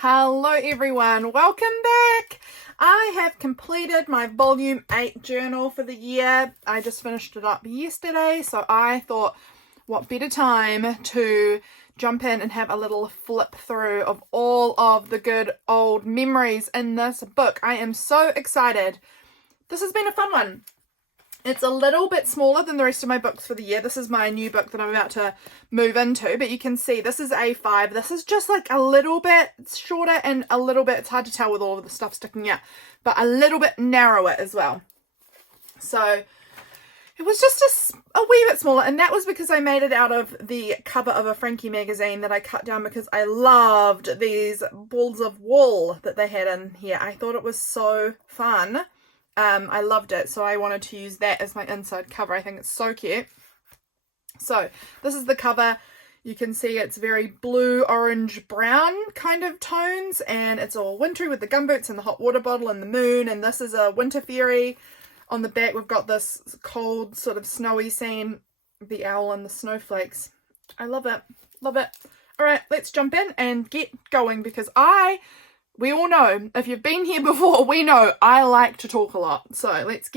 Hello everyone, welcome back. I have completed my volume 8 journal for the year. I just finished it up yesterday, so I thought what better time to jump in and have a little flip through of all of the good old memories in this book. I am so excited. This has been a fun one. It's a little bit smaller than the rest of my books for the year. This is my new book that I'm about to move into, but you can see this is A5. This is just like a little bit shorter and a little bit, it's hard to tell with all of the stuff sticking out, but a little bit narrower as well. So it was just a wee bit smaller, and that was because I made it out of the cover of a Frankie magazine that I cut down because I loved these balls of wool that they had in here. I thought it was so fun. I loved it, so I wanted to use that as my inside cover. I think it's so cute. So this is the cover. You can see it's very blue, orange, brown kind of tones, and it's all wintry with the gumboots and the hot water bottle and the moon, and this is a winter fairy. On the back we've got this cold sort of snowy scene, the owl and the snowflakes. I love it. Love it. Alright, let's jump in and get going because we all know, if you've been here before, we know I like to talk a lot. So let's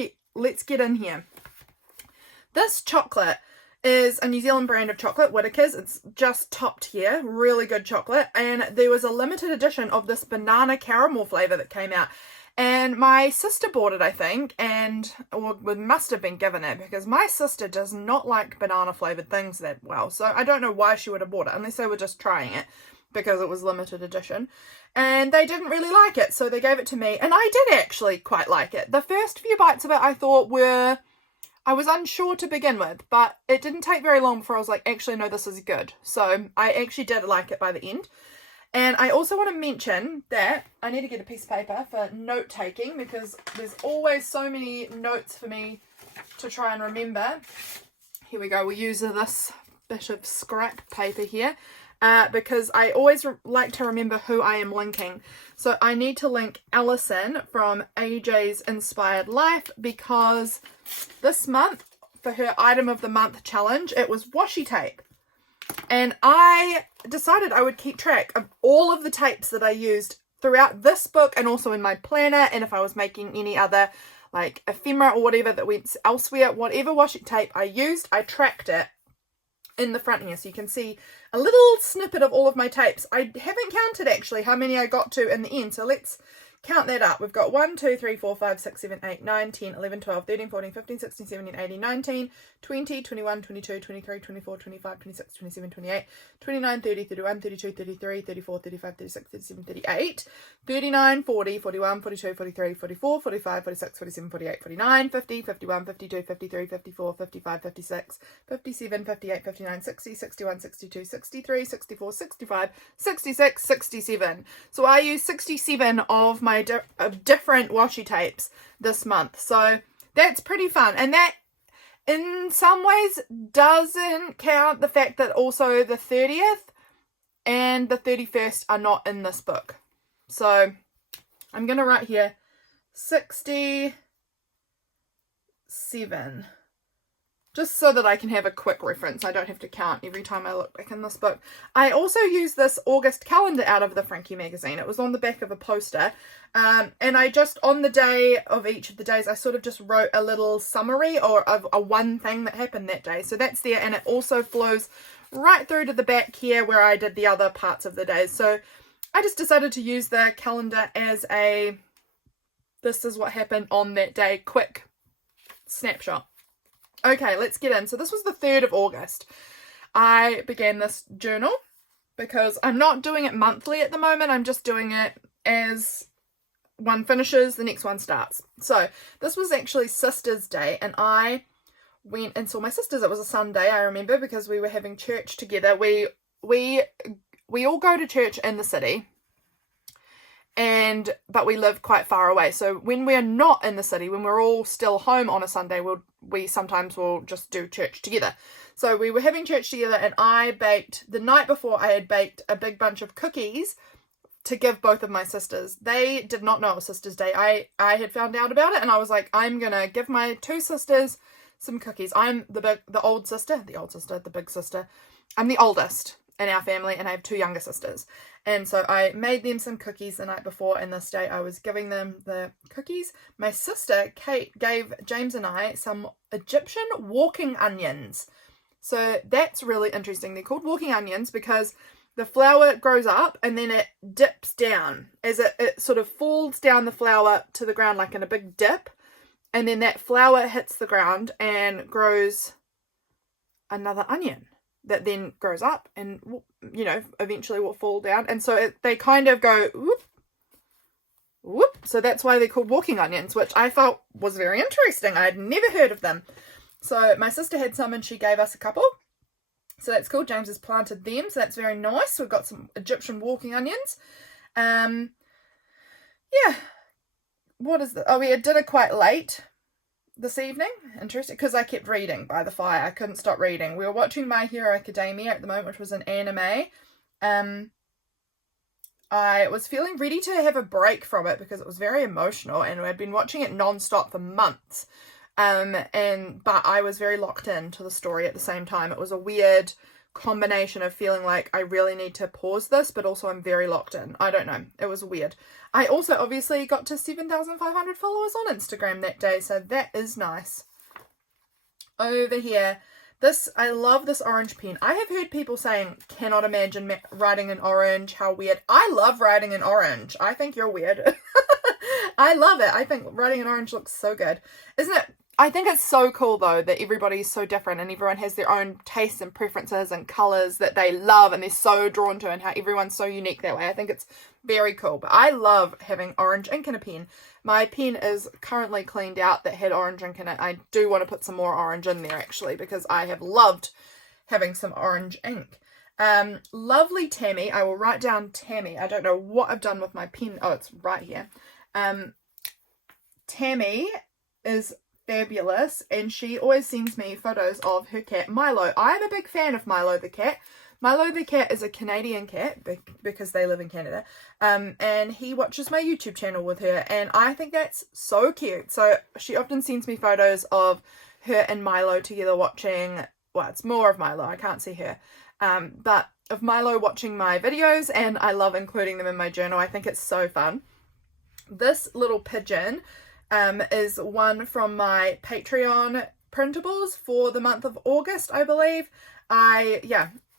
get in here. This chocolate is a New Zealand brand of chocolate, Whittaker's. It's just top tier, really good chocolate. And there was a limited edition of this banana caramel flavour that came out. And my sister bought it, I think, or must have been given it because my sister does not like banana flavoured things that well. So I don't know why she would have bought it, unless they were just trying it because it was limited edition. And they didn't really like it, so they gave it to me, and I did actually quite like it. The first few bites of it I thought I was unsure to begin with, but it didn't take very long before I was like, actually no, this is good. So I actually did like it by the end. And I also want to mention that I need to get a piece of paper for note taking because there's always so many notes for me to try and remember. Here we go, we'll use this bit of scrap paper here. Because I always like to remember who I am linking. So I need to link Allison from AJ's Inspired Life because this month, for her Item of the Month challenge, it was washi tape. And I decided I would keep track of all of the tapes that I used throughout this book and also in my planner, and if I was making any other like ephemera or whatever that went elsewhere, whatever washi tape I used, I tracked it in the front here, so you can see a little snippet of all of my tapes. I haven't counted actually how many I got to in the end, so let's count that up. We've got 1, 2, 3, 4, 5, 6, 7, 8, 9, 10, 11, 12, 13, 14, 15, 16, 17, 18, 19, 20, 21, 22, 23, 24, 25, 26, 27, 28, 29, 30, 31, 32, 33, 34, 35, 36, 37, 38, 39, 40, 41, 42, 43, 44, 45, 46, 47, 48, 49, 50, 51, 52, 53, 54, 55, 56, 57, 58, 59, 60, 61, 62, 63, 64, 65, 66, 67. So I used 67 of my different washi tapes this month. So that's pretty fun. And that in some ways doesn't count the fact that also the 30th and the 31st are not in this book. So I'm going to write here 67. Just so that I can have a quick reference. I don't have to count every time I look back in this book. I also used this August calendar out of the Frankie magazine. It was on the back of a poster. And I just, on the day of each of the days, I sort of just wrote a little summary or of a one thing that happened that day. So that's there, and it also flows right through to the back here where I did the other parts of the days. So I just decided to use the calendar as this is what happened on that day, quick snapshot. Okay, let's get in. So this was the 3rd of August. I began this journal because I'm not doing it monthly at the moment. I'm just doing it as one finishes, the next one starts. So this was actually Sisters' Day, and I went and saw my sisters. It was a Sunday, I remember, because we were having church together. We all go to church in the city, but we live quite far away. So when we're not in the city, when we're all still home on a Sunday, we sometimes will just do church together. So we were having church together, and I baked, the night before I had baked a big bunch of cookies to give both of my sisters. They did not know it was Sisters' Day. I had found out about it, and I was like, I'm gonna give my 2 sisters some cookies. I'm the big sister. I'm the oldest, in our family, and I have 2 younger sisters. And so I made them some cookies the night before, and this day I was giving them the cookies. My sister, Kate, gave James and I some Egyptian walking onions. So that's really interesting. They're called walking onions because the flower grows up and then it dips down as it sort of falls down the flower to the ground like in a big dip. And then that flower hits the ground and grows another onion that then grows up and, you know, eventually will fall down. And so they kind of go whoop, whoop. So that's why they're called walking onions, which I felt was very interesting. I'd never heard of them. So my sister had some and she gave us a couple. So that's cool. James has planted them. So that's very nice. We've got some Egyptian walking onions. Yeah. What is that? Oh, we had dinner quite late this evening. Interesting. Because I kept reading by the fire. I couldn't stop reading. We were watching My Hero Academia at the moment, which was an anime. I was feeling ready to have a break from it because it was very emotional and I'd been watching it non-stop for months. But I was very locked into the story at the same time. It was a weird combination of feeling like I really need to pause this, but also I'm very locked in. I don't know. It was weird. I also obviously got to 7,500 followers on Instagram that day, so that is nice. Over here, I love this orange pen. I have heard people saying, cannot imagine writing in orange, how weird. I love writing in orange. I think you're weird. I love it. I think writing in orange looks so good. Isn't it? I think it's so cool though that everybody's so different and everyone has their own tastes and preferences and colours that they love and they're so drawn to, and how everyone's so unique that way. I think it's very cool. But I love having orange ink in a pen. My pen is currently cleaned out that had orange ink in it. I do want to put some more orange in there actually because I have loved having some orange ink. Lovely Tammy. I will write down Tammy. I don't know what I've done with my pen. Oh, it's right here. Tammy is fabulous and she always sends me photos of her cat Milo. I'm a big fan of Milo the cat. Milo the cat is a Canadian cat because they live in Canada, and he watches my YouTube channel with her, and I think that's so cute. So she often sends me photos of her and Milo together watching, well, it's more of Milo, I can't see her, but of Milo watching my videos, and I love including them in my journal. I think it's so fun. This little pigeon is one from my Patreon printables for the month of August, I believe.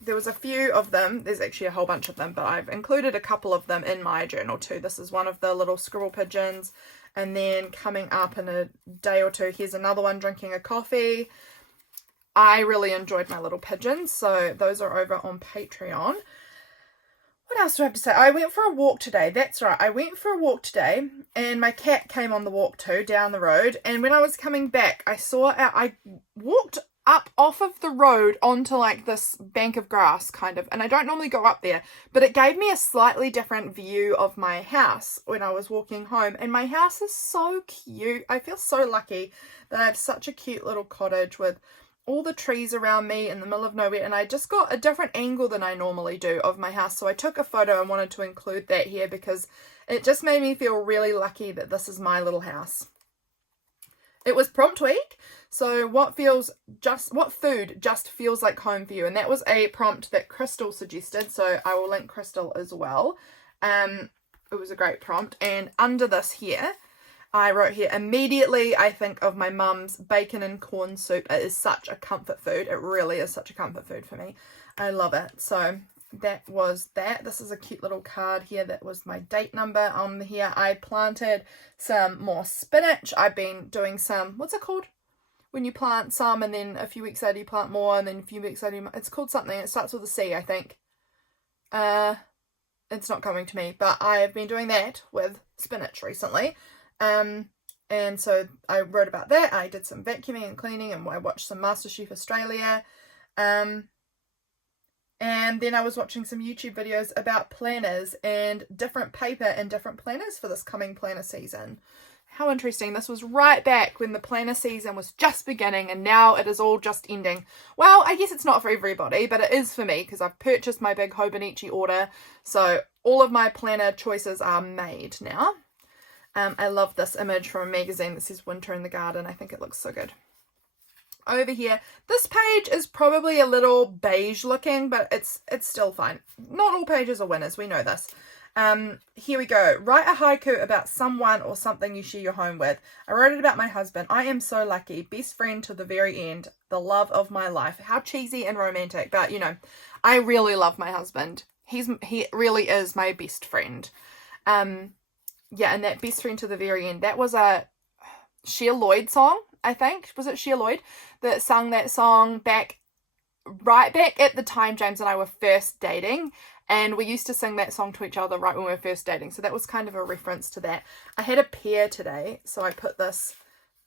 There was a few of them. There's actually a whole bunch of them, but I've included a couple of them in my journal too. This is one of the little scribble pigeons. And then coming up in a day or two, here's another one drinking a coffee. I really enjoyed my little pigeons, so those are over on Patreon. What else do I have to say? I went for a walk today. That's right. I went for a walk today and my cat came on the walk too, down the road. And when I was coming back, I walked up off of the road onto like this bank of grass kind of. And I don't normally go up there, but it gave me a slightly different view of my house when I was walking home. And my house is so cute. I feel so lucky that I have such a cute little cottage with all the trees around me in the middle of nowhere, and I just got a different angle than I normally do of my house. So I took a photo and wanted to include that here because it just made me feel really lucky that this is my little house. It was prompt week, so what food just feels like home for you? And that was a prompt that Crystal suggested, so I will link Crystal as well. It was a great prompt, and under this here I wrote here, immediately I think of my mum's bacon and corn soup. It is such a comfort food. It really is such a comfort food for me. I love it. So that was that. This is a cute little card here. That was my date number on here. I planted some more spinach. I've been doing some, what's it called? When you plant some and then a few weeks later you plant more and then a few weeks later it's called something. It starts with a C, I think. It's not coming to me, but I have been doing that with spinach recently. And so I wrote about that. I did some vacuuming and cleaning and I watched some MasterChef Australia. And then I was watching some YouTube videos about planners and different paper and different planners for this coming planner season. How interesting. This was right back when the planner season was just beginning and now it is all just ending. Well, I guess it's not for everybody, but it is for me because I've purchased my big Hobonichi order. So all of my planner choices are made now. I love this image from a magazine that says Winter in the Garden. I think it looks so good. Over here, this page is probably a little beige looking, but it's still fine. Not all pages are winners, we know this. Here we go. Write a haiku about someone or something you share your home with. I wrote it about my husband. I am so lucky. Best friend to the very end. The love of my life. How cheesy and romantic, but you know, I really love my husband. He really is my best friend. Yeah, and that best friend to the very end. That was a Cher Lloyd song, I think. Was it Cher Lloyd that sung that song right back at the time James and I were first dating? And we used to sing that song to each other right when we were first dating. So that was kind of a reference to that. I had a pear today, so I put this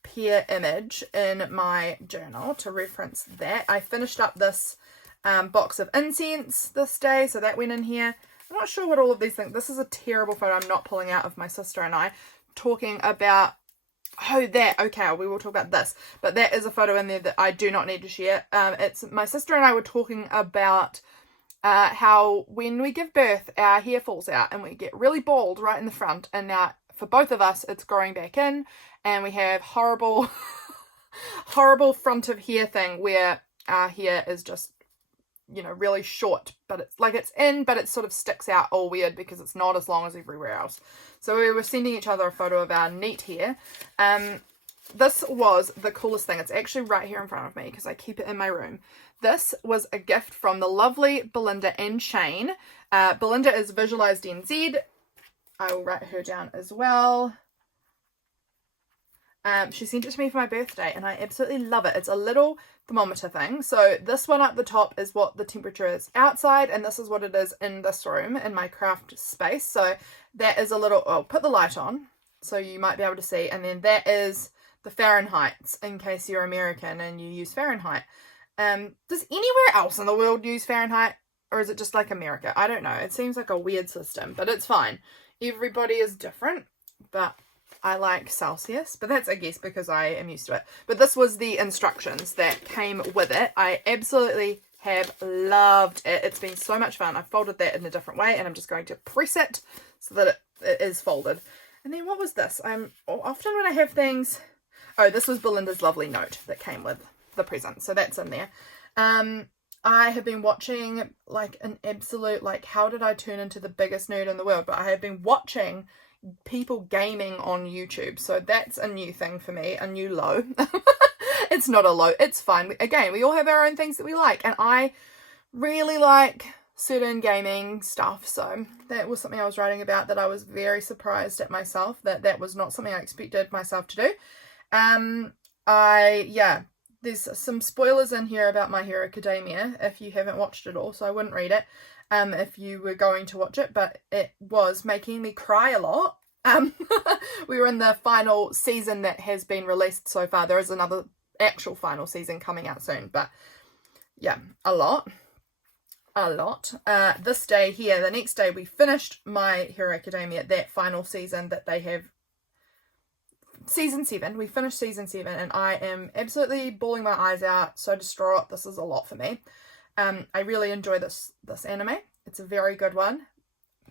pear image in my journal to reference that. I finished up this box of incense this day, so that went in here. I'm not sure what all of these things... This is a terrible photo I'm not pulling out of my sister and I talking about... Oh, that. Okay, we will talk about this. But that is a photo in there that I do not need to share. It's my sister and I were talking about how when we give birth, our hair falls out and we get really bald right in the front. And now, for both of us, it's growing back in. And we have horrible, horrible front of hair thing where our hair is just, you know, really short. But it's like it's in, but it sort of sticks out all weird because it's not as long as everywhere else. So we were sending each other a photo of our neat hair. This was the coolest thing. It's actually right here in front of me because I keep it in my room. This was a gift from the lovely Belinda and Shane. Belinda is Visualized NZ. I will write her down as well. She sent it to me for my birthday and I absolutely love it. It's a little thermometer thing. So this one up the top is what the temperature is outside, and this is what it is in this room, in my craft space. So that is a little... I'll put the light on so you might be able to see. And then that is the Fahrenheit, in case you're American and you use Fahrenheit. Does anywhere else in the world use Fahrenheit? Or is it just like America? I don't know. It seems like a weird system, but it's fine. Everybody is different, but I like Celsius. But that's, I guess, because I am used to it. But this was the instructions that came with it. I absolutely have loved it. It's been so much fun. I folded that in a different way, and I'm just going to press it so that it is folded. And then what was this? Often when I have things... Oh, this was Belinda's lovely note that came with the present. So that's in there. I have been watching like an absolute, like, how did I turn into the biggest nerd in the world? But I have been watching people gaming on YouTube. So that's a new thing for me, a new low. It's not a low. It's fine. Again, we all have our own things that we like. And I really like certain gaming stuff. So that was something I was writing about that I was very surprised at myself. That was not something I expected myself to do. There's some spoilers in here about My Hero Academia if you haven't watched it all, so I wouldn't read it if you were going to watch it, but it was making me cry a lot. We were in the final season that has been released so far. There is another actual final season coming out soon, but yeah, a lot. This day here, the next day, we finished My Hero Academia, that final season that they have. Season 7. We finished season 7 and I am absolutely bawling my eyes out. So distraught. This is a lot for me. I really enjoy this anime. It's a very good one.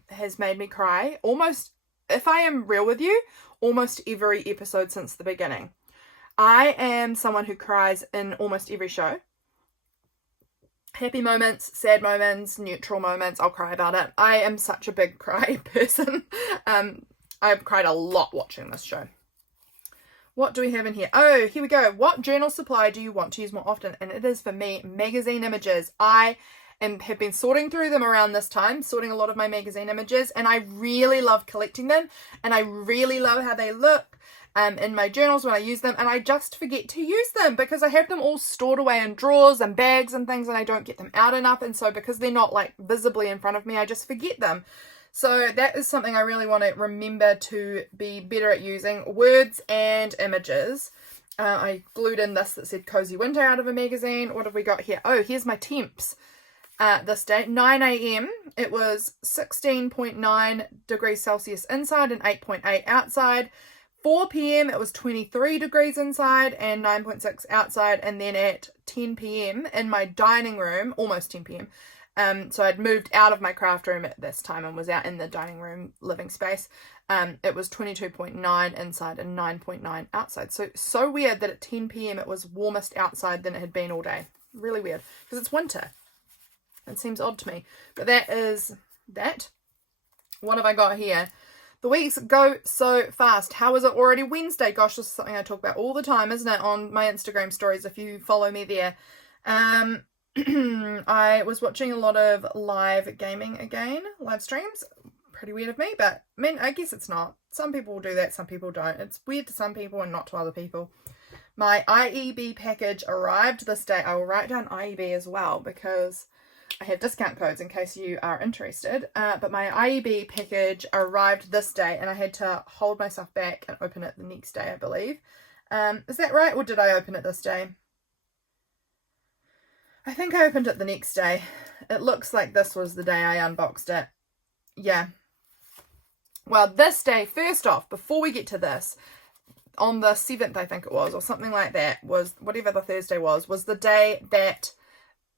It has made me cry almost, if I am real with you, almost every episode since the beginning. I am someone who cries in almost every show. Happy moments, sad moments, neutral moments, I'll cry about it. I am such a big cry person. I've cried a lot watching this show. What do we have in here? Oh, here we go. What journal supply do you want to use more often? And it is, for me, magazine images. I have been sorting through them around this time, sorting a lot of my magazine images, and I really love collecting them, and I really love how they look in my journals when I use them, and I just forget to use them because I have them all stored away in drawers and bags and things, and I don't get them out enough, and so because they're not like visibly in front of me, I just forget them. So that is something I really want to remember to be better at using. Words and images. I glued in this that said Cozy Winter out of a magazine. What have we got here? Oh, here's my temps this day. 9 a.m. It was 16.9 degrees Celsius inside and 8.8 outside. 4 p.m. it was 23 degrees inside and 9.6 outside. And then at 10 p.m. in my dining room, almost 10 p.m., So I'd moved out of my craft room at this time and was out in the dining room living space. It was 22.9 inside and 9.9 outside. So weird that at 10 p.m. it was warmest outside than it had been all day. Really weird, because it's winter. It seems odd to me. But that is that. What have I got here? The weeks go so fast. How is it already Wednesday? Gosh, this is something I talk about all the time, isn't it? On my Instagram stories, if you follow me there. I was watching a lot of live gaming again. Live streams. Pretty weird of me, but I mean, I guess it's not. Some people do that, some people don't. It's weird to some people and not to other people. My Ieebee package arrived this day. I will write down Ieebee as well because I have discount codes in case you are interested. But my Ieebee package arrived this day and I had to hold myself back and open it the next day, I believe. Is that right? Or did I open it this day? I think I opened it the next day. It looks like this was the day I unboxed it. Yeah. Well, this day, first off, before we get to this, on the 7th, I think it was, or something like that, was whatever the Thursday was the day that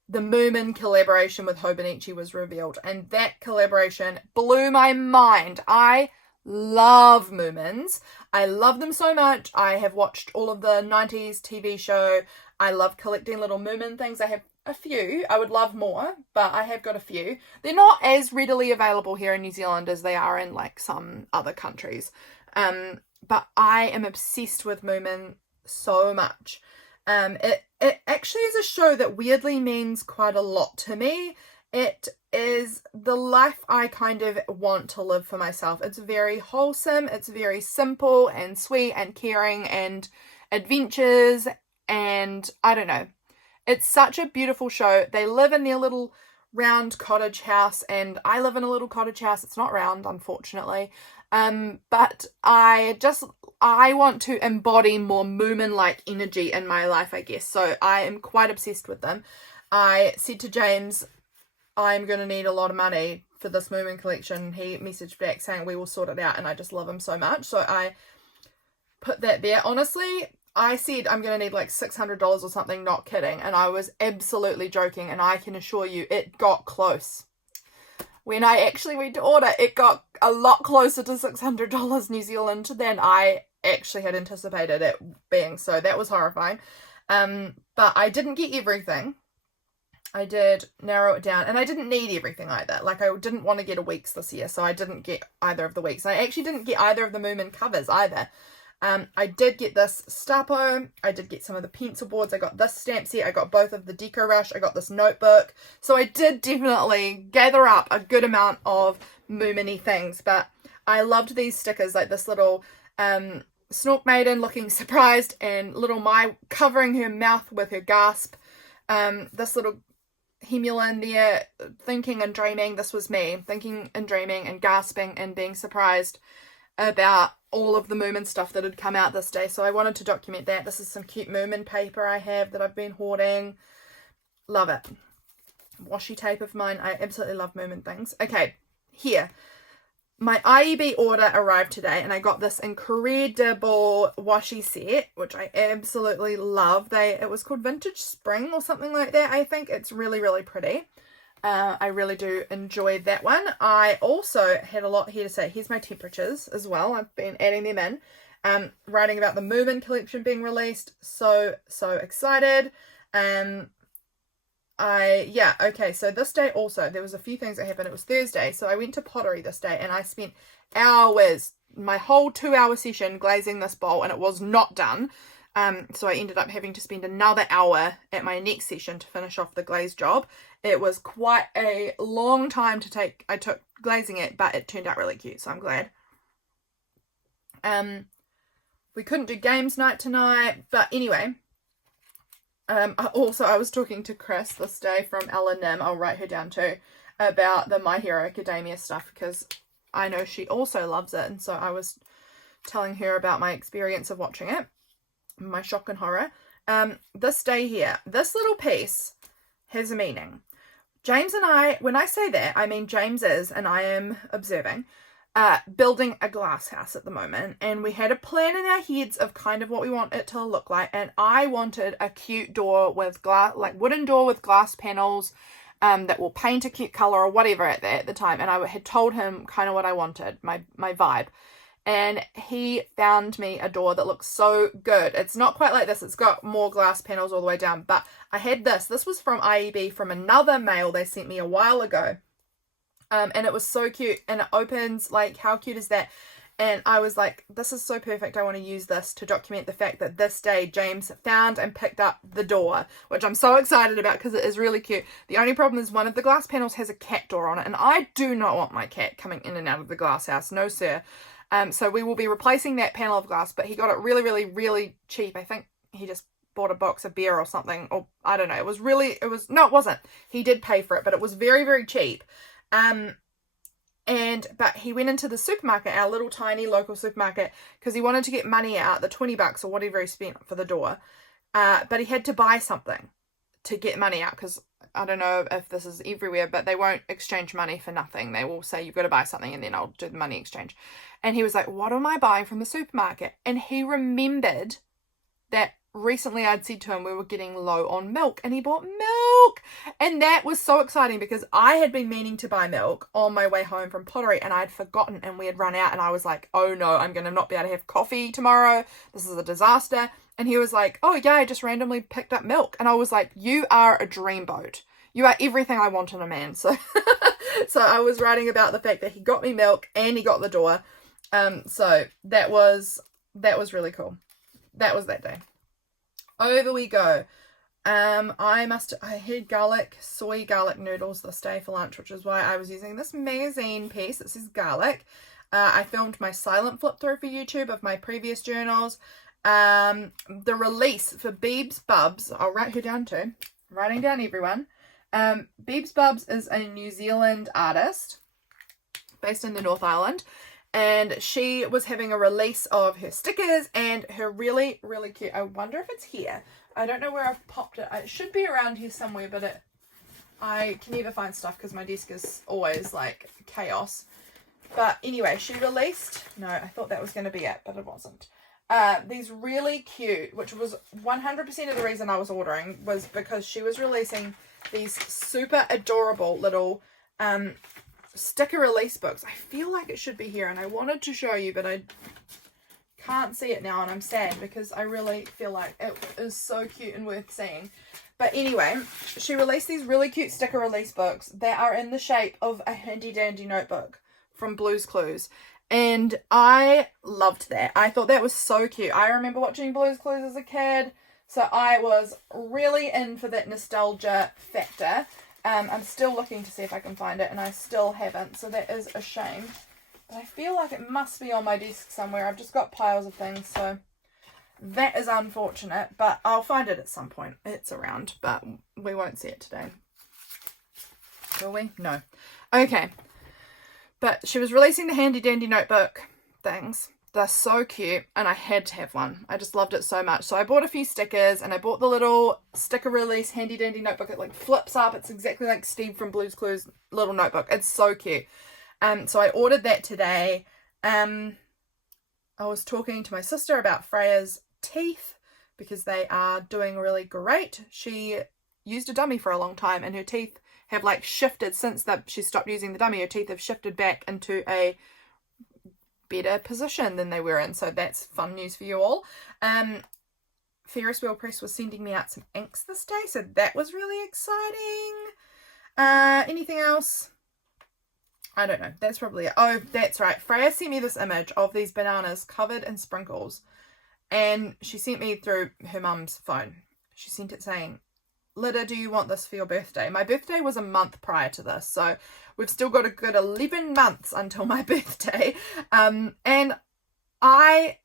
the Moomin collaboration with Hobonichi was revealed. And that collaboration blew my mind. I love Moomins. I love them so much. I have watched all of the 90s TV show. I love collecting little Moomin things. I have a few. I would love more, but I have got a few. They're not as readily available here in New Zealand as they are in like some other countries. But I am obsessed with Moomin so much. It actually is a show that weirdly means quite a lot to me. It is the life I kind of want to live for myself. It's very wholesome. It's very simple and sweet and caring and adventures. And I don't know. It's such a beautiful show. They live in their little round cottage house and I live in a little cottage house. It's not round, unfortunately. But I want to embody more Moomin-like energy in my life, I guess. So I am quite obsessed with them. I said to James, I'm going to need a lot of money for this Moomin collection. He messaged back saying we will sort it out, and I just love him so much. So I put that there. Honestly, I said I'm going to need like $600 or something, not kidding. And I was absolutely joking, and I can assure you it got close. When I actually went to order, it got a lot closer to $600 New Zealand than I actually had anticipated it being. So that was horrifying. But I didn't get everything. I did narrow it down, and I didn't need everything either. Like, I didn't want to get a week's this year, so I didn't get either of the weeks. I actually didn't get either of the Moomin covers either. I did get this Stapo. I did get some of the pencil boards. I got this stamp set. I got both of the Deco Rush. I got this notebook. So I did definitely gather up a good amount of Moomin-y things. But I loved these stickers, like this little Snork Maiden looking surprised, and little Mai covering her mouth with her gasp. This little Hemulin there, thinking and dreaming. This was me, thinking and dreaming and gasping and being surprised about all of the Moomin stuff that had come out this day. So I wanted to document that. This is some cute Moomin paper I have that I've been hoarding. Love it. Washi tape of mine. I absolutely love Moomin things. Okay, here. My Ieebee order arrived today, and I got this incredible washi set, which I absolutely love. It was called Vintage Spring or something like that, I think. It's really, really pretty. I really do enjoy that one. I also had a lot here to say. Here's my temperatures as well. I've been adding them in. Writing about the Moomin collection being released. So excited. Okay, so this day also, there was a few things that happened. It was Thursday, so I went to pottery this day, and I spent hours, my whole 2-hour session glazing this bowl, and it was not done. So I ended up having to spend another hour at my next session to finish off the glaze job. It was quite a long time I took glazing it, but it turned out really cute, so I'm glad. We couldn't do games night tonight, but anyway. I was talking to Chris this day from Ella Nim, I'll write her down too, about the My Hero Academia stuff, because I know she also loves it, and so I was telling her about my experience of watching it, my shock and horror. This day here, this little piece has a meaning. James and I, when I say that, I mean James is, and I am observing, building a glass house at the moment, and we had a plan in our heads of kind of what we want it to look like, and I wanted a cute door with glass, like wooden door with glass panels, that will paint a cute color or whatever at the time. And I had told him kind of what I wanted, my vibe. And he found me a door that looks so good. It's not quite like this. It's got more glass panels all the way down. But I had this. This was from Ieebee, from another mail they sent me a while ago. And it was so cute. And it opens, like, how cute is that? And I was like, this is so perfect. I want to use this to document the fact that this day James found and picked up the door, which I'm so excited about because it is really cute. The only problem is one of the glass panels has a cat door on it. And I do not want my cat coming in and out of the glass house. No, sir. So we will be replacing that panel of glass, but he got it really, really, really cheap. I think he just bought a box of beer or something, or I don't know. No, it wasn't. He did pay for it, but it was very, very cheap. But he went into the supermarket, our little tiny local supermarket, because he wanted to get money out, the $20 or whatever he spent for the door. But he had to buy something to get money out, because I don't know if this is everywhere, but they won't exchange money for nothing. They will say, you've got to buy something, and then I'll do the money exchange. And he was like, what am I buying from the supermarket? And he remembered that recently I'd said to him we were getting low on milk, and he bought milk. And that was so exciting because I had been meaning to buy milk on my way home from pottery, and I had forgotten, and we had run out, and I was like, oh no, I'm going to not be able to have coffee tomorrow. This is a disaster. And he was like, oh yeah, I just randomly picked up milk. And I was like, you are a dreamboat. You are everything I want in a man. So so I was writing about the fact that he got me milk and he got the door. So that was really cool. That was that day. Over we go. I had soy garlic noodles this day for lunch, which is why I was using this magazine piece that says garlic. I filmed my silent flip through for YouTube of my previous journals. The release for Beebsbubs, I'll write her down too. I'm writing down everyone. Beebsbubs is a New Zealand artist based in the North Island. And she was having a release of her stickers and her really, really cute. I wonder if it's here. I don't know where I've popped it. It should be around here somewhere, but I can never find stuff because my desk is always like chaos. But anyway, she released, no, I thought that was going to be it, but it wasn't. These really cute, which was 100% of the reason I was ordering, was because she was releasing these super adorable little sticker release books. I feel like it should be here, and I wanted to show you, but I can't see it now, and I'm sad because I really feel like it is so cute and worth seeing. But anyway, she released these really cute sticker release books that are in the shape of a handy dandy notebook from Blue's Clues, and I loved that. I thought that was so cute. I remember watching Blue's Clues as a kid, so I was really in for that nostalgia factor. I'm still looking to see if I can find it, and I still haven't, so that is a shame. But I feel like it must be on my desk somewhere. I've just got piles of things, so that is unfortunate, but I'll find it at some point. It's around, but we won't see it today. Will we? No. Okay. But she was releasing the handy dandy notebook things. They're so cute, and I had to have one. I just loved it so much. So I bought a few stickers, and I bought the little sticker release handy dandy notebook. It like flips up. It's exactly like Steve from Blue's Clues little notebook. It's so cute. So I ordered that today. I was talking to my sister about Freya's teeth because they are doing really great. She used a dummy for a long time, and her teeth have like shifted since that she stopped using the dummy. Her teeth have shifted back into a better position than they were in, so that's fun news for you all. Ferris Wheel Press was sending me out some inks this day, so that was really exciting. Anything else? I don't know. That's probably it. Oh, that's right. Freya sent me this image of these bananas covered in sprinkles, and she sent me through her mum's phone. She sent it saying, Lida, do you want this for your birthday? My birthday was a month prior to this, so we've still got a good 11 months until my birthday. And I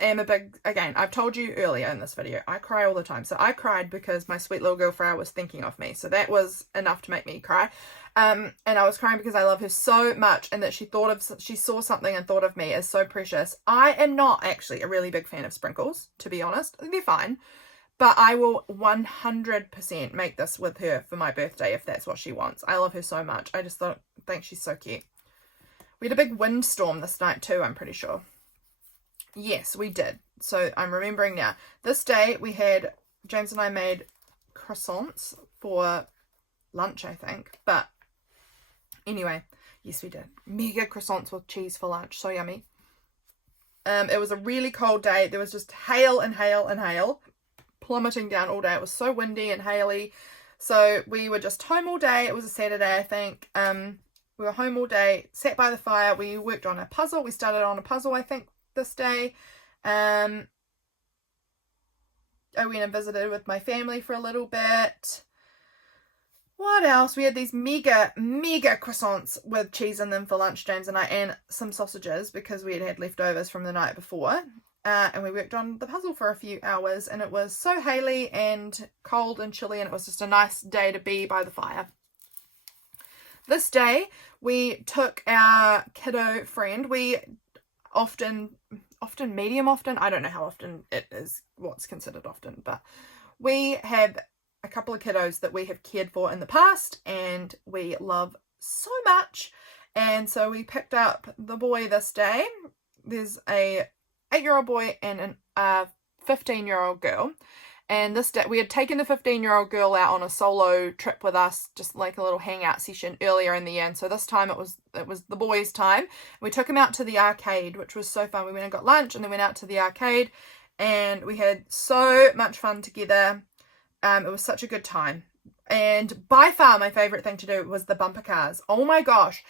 am a big, again, I've told you earlier in this video, I cry all the time. So I cried because my sweet little girl Freya was thinking of me. So that was enough to make me cry. And I was crying because I love her so much, and that she saw something and thought of me as so precious. I am not actually a really big fan of sprinkles, to be honest. They're fine. But I will 100% make this with her for my birthday if that's what she wants. I love her so much. I just think she's so cute. We had a big windstorm this night too, I'm pretty sure. Yes, we did. So I'm remembering now. This day we had, James and I made croissants for lunch, I think. But anyway, yes, we did. Mega croissants with cheese for lunch. So yummy. It was a really cold day. There was just hail and hail and hail plummeting down all day. It was so windy and haily. So we were just home all day. It was a Saturday, I think. We were home all day, sat by the fire. We worked on a puzzle. We started on a puzzle, I think, this day. I went and visited with my family for a little bit. What else? We had these mega croissants with cheese in them for lunch, James and I, and some sausages because we had leftovers from the night before. And we worked on the puzzle for a few hours, and it was so haily and cold and chilly, and it was just a nice day to be by the fire. This day, we took our kiddo friend. We I don't know how often it is, what's considered often, but we have a couple of kiddos that we have cared for in the past and we love so much. And so we picked up the boy this day. There's a 8-year-old boy and a 15-year-old girl. And this day we had taken the 15-year-old girl out on a solo trip with us, just like a little hangout session earlier in the year. And so this time it was the boys' time. We took him out to the arcade, which was so fun. We went and got lunch and then went out to the arcade and we had so much fun together. It was such a good time. And by far my favourite thing to do was the bumper cars. Oh my gosh.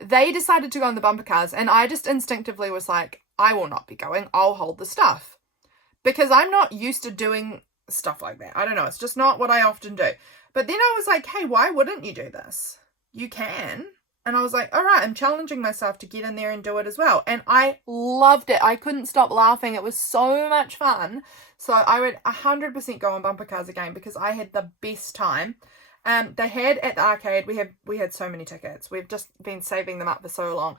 They decided to go on the bumper cars and I just instinctively was like, I will not be going. I'll hold the stuff. Because I'm not used to doing stuff like that. I don't know. It's just not what I often do. But then I was like, hey, why wouldn't you do this? You can. And I was like, all right, I'm challenging myself to get in there and do it as well. And I loved it. I couldn't stop laughing. It was so much fun. So I would 100% go on bumper cars again because I had the best time. They had at the arcade, we had so many tickets. We've just been saving them up for so long.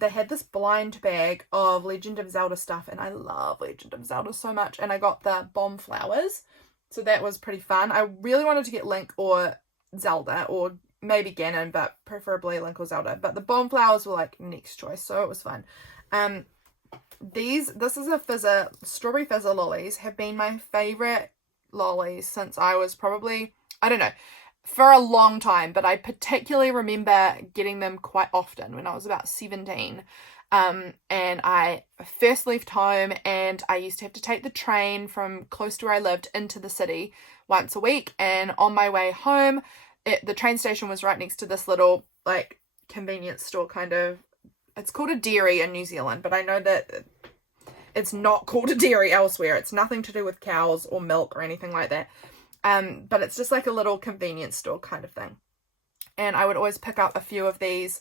They had this blind bag of Legend of Zelda stuff, and I love Legend of Zelda so much. And I got the bomb flowers, so that was pretty fun. I really wanted to get Link or Zelda, or maybe Ganon, but preferably Link or Zelda. But the bomb flowers were like next choice, so it was fun. This is a fizzer, strawberry fizzer lollies have been my favorite lollies since I was probably, I don't know, for a long time, but I particularly remember getting them quite often when I was about 17. And I first left home and I used to have to take the train from close to where I lived into the city once a week. And on my way home, the train station was right next to this little like convenience store kind of. It's called a dairy in New Zealand, but I know that it's not called a dairy elsewhere. It's nothing to do with cows or milk or anything like that. But it's just like a little convenience store kind of thing. And I would always pick up a few of these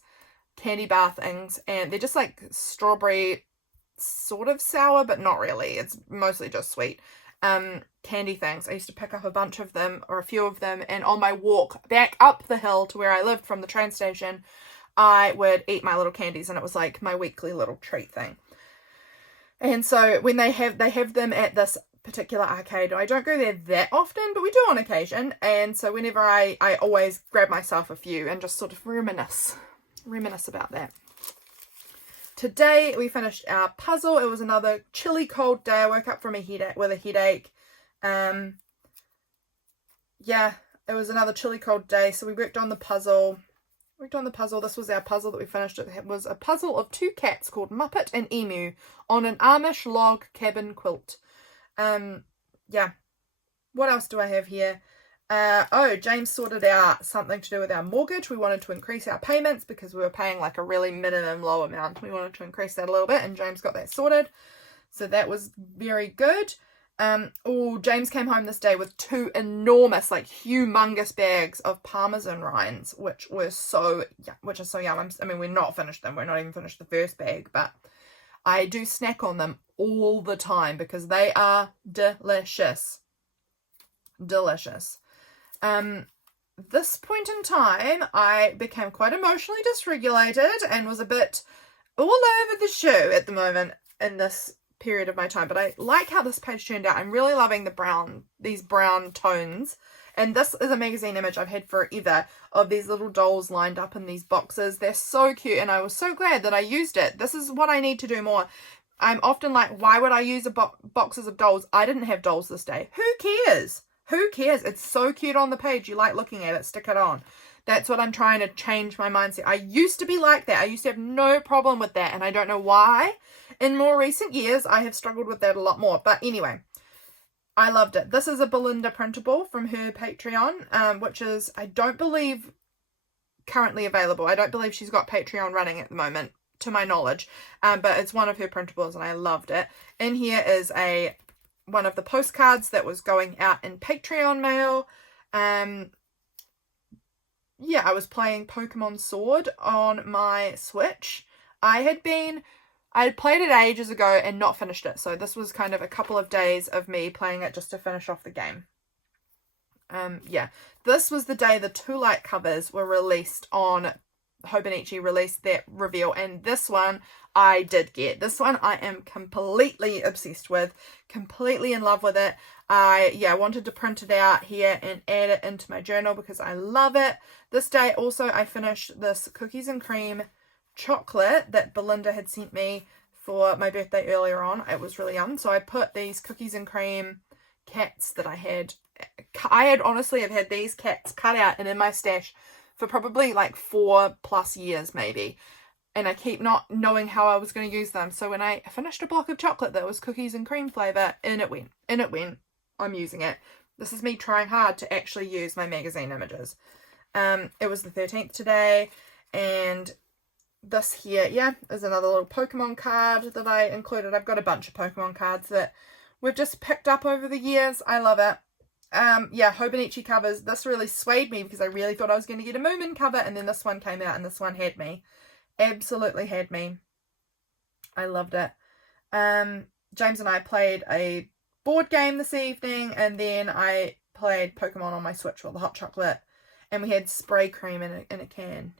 candy bar things, and they're just like strawberry, sort of sour, but not really. It's mostly just sweet. Candy things. I used to pick up a bunch of them, or a few of them, and on my walk back up the hill to where I lived from the train station, I would eat my little candies, and it was like my weekly little treat thing. And so when they have them at this particular arcade, I don't go there that often, but we do on occasion. And so whenever I always grab myself a few and just sort of reminisce about that. Today we finished our puzzle. It was another chilly cold day. I woke up from with a headache. Yeah, it was another chilly cold day. So we worked on the puzzle. This was our puzzle that we finished. It was a puzzle of 2 cats called Muppet and Emu on an Amish log cabin quilt. Yeah. What else do I have here? James sorted out something to do with our mortgage. We wanted to increase our payments because we were paying like a really minimum low amount. We wanted to increase that a little bit, and James got that sorted. So that was very good. James came home this day with 2 enormous, like humongous bags of Parmesan rinds, which are so yum. I mean, we're not finished them. We're not even finished the first bag, but I do snack on them all the time because they are delicious. Delicious. This point in time, I became quite emotionally dysregulated and was a bit all over the show at the moment in this period of my time. But I like how this page turned out. I'm really loving these brown tones. And this is a magazine image I've had forever of these little dolls lined up in these boxes. They're so cute, and I was so glad that I used it. This is what I need to do more. I'm often like, why would I use boxes of dolls? I didn't have dolls this day. Who cares? Who cares? It's so cute on the page. You like looking at it. Stick it on. That's what I'm trying to change my mindset. I used to be like that. I used to have no problem with that, and I don't know why. In more recent years, I have struggled with that a lot more. But anyway, I loved it. This is a Belinda printable from her Patreon, which is, I don't believe, currently available. I don't believe she's got Patreon running at the moment, to my knowledge. But it's one of her printables, and I loved it. In here is one of the postcards that was going out in Patreon mail. Yeah, I was playing Pokemon Sword on my Switch. I had played it ages ago and not finished it. So this was kind of a couple of days of me playing it just to finish off the game. Yeah, this was the day the 2 light covers were released on Hobonichi, released that reveal, and this one I did get. This one I am completely obsessed with, completely in love with it. I wanted to print it out here and add it into my journal because I love it. This day also I finished this cookies and cream chocolate that Belinda had sent me for my birthday earlier on. It was really yum. So I put these cookies and cream cats that I had honestly have had these cats cut out and in my stash for probably like 4+ years maybe. And I keep not knowing how I was going to use them. So when I finished a block of chocolate that was cookies and cream flavour, in it went. I'm using it. This is me trying hard to actually use my magazine images. It was the 13th today, and this here, is another little Pokemon card that I included. I've got a bunch of Pokemon cards that we've just picked up over the years. I love it. Hobonichi covers. This really swayed me because I really thought I was going to get a Moomin cover, and then this one came out, and this one had me. Absolutely had me. I loved it. James and I played a board game this evening, and then I played Pokemon on my Switch with the hot chocolate, and we had spray cream in a can.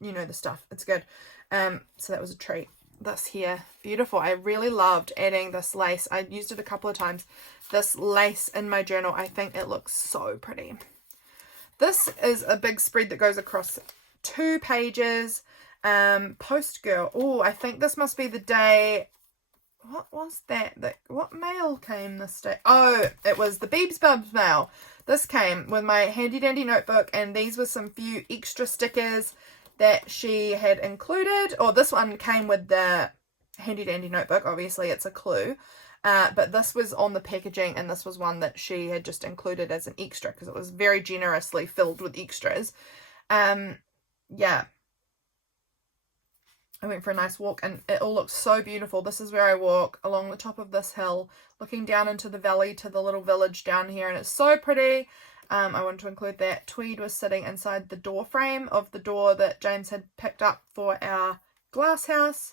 You know the stuff. It's good. So that was a treat. This here, beautiful. I really loved adding this lace. I used it a couple of times. This lace in my journal, I think it looks so pretty. This is a big spread that goes across 2 pages. Post girl. Oh, I think this must be the day. What was that? What mail came this day? Oh, it was the Beebsbubs mail. This came with my handy dandy notebook, and these were some few extra stickers that she had included. Or this one came with the handy dandy notebook. Obviously, it's a clue. But this was on the packaging, and this was one that she had just included as an extra because it was very generously filled with extras. Yeah. I went for a nice walk, and it all looks so beautiful. This is where I walk along the top of this hill, looking down into the valley to the little village down here, and it's so pretty. I wanted to include that. Tweed was sitting inside the door frame of the door that James had picked up for our glass house.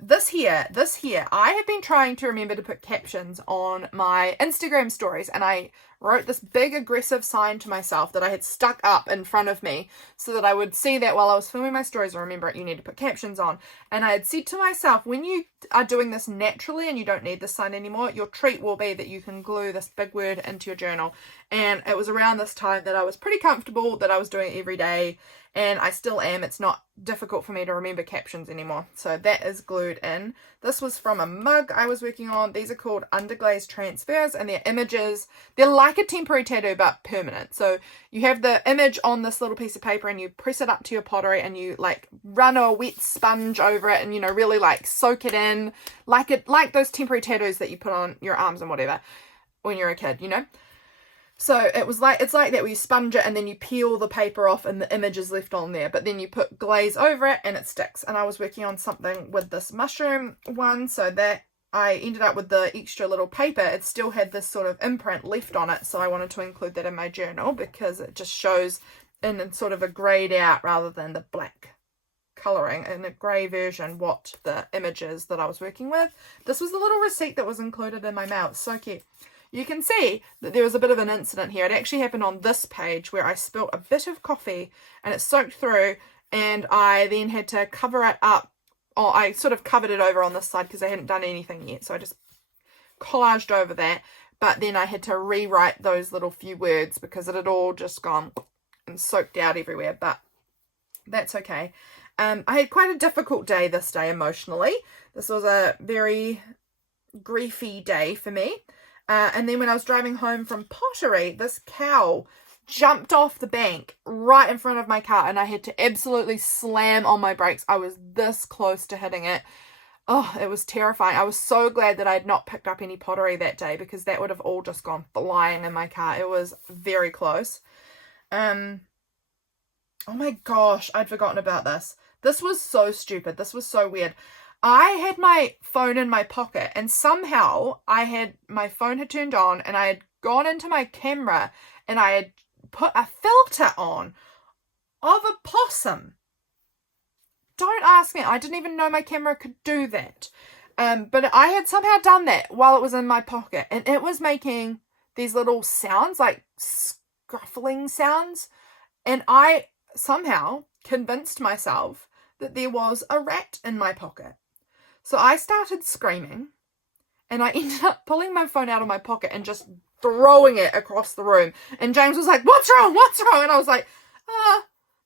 This here, I have been trying to remember to put captions on my Instagram stories, and I wrote this big aggressive sign to myself that I had stuck up in front of me so that I would see that while I was filming my stories and remember it, you need to put captions on. And I had said to myself, when you are doing this naturally and you don't need this sign anymore, your treat will be that you can glue this big word into your journal. And it was around this time that I was pretty comfortable that I was doing it every day, and I still am. It's not difficult for me to remember captions anymore. So that is glued in. This was from a mug I was working on. These are called underglaze transfers, and they're images. They're like a temporary tattoo but permanent. So you have the image on this little piece of paper, and you press it up to your pottery, and you like run a wet sponge over it, and you know, really like soak it in like those temporary tattoos that you put on your arms and whatever when you're a kid, you know. So it's like that where you sponge it and then you peel the paper off and the image is left on there, but then you put glaze over it and it sticks. And I was working on something with this mushroom one, so that I ended up with the extra little paper. It still had this sort of imprint left on it, so I wanted to include that in my journal because it just shows in sort of a greyed out rather than the black colouring, in a grey version, what the image is that I was working with. This was the little receipt that was included in my mail. It's so cute. You can see that there was a bit of an incident here. It actually happened on this page where I spilt a bit of coffee and it soaked through, and I then had to cover it up. Oh, I sort of covered it over on this side because I hadn't done anything yet. So I just collaged over that. But then I had to rewrite those little few words because it had all just gone and soaked out everywhere. But that's okay. I had quite a difficult day this day emotionally. This was a very griefy day for me. And then when I was driving home from pottery, this cow jumped off the bank right in front of my car, and I had to absolutely slam on my brakes. I was this close to hitting it. Oh, it was terrifying. I was so glad that I had not picked up any pottery that day, because that would have all just gone flying in my car. It was very close. Oh my gosh, I'd forgotten about this. This was so stupid. This was so weird. I had my phone in my pocket, and somehow my phone had turned on, and I had gone into my camera and I had put a filter on of a possum. Don't ask me. I didn't even know my camera could do that. But I had somehow done that while it was in my pocket, and it was making these little sounds, like scruffling sounds, and I somehow convinced myself that there was a rat in my pocket. So I started screaming, and I ended up pulling my phone out of my pocket and just throwing it across the room. And James was like, "What's wrong? What's wrong?" And I was like,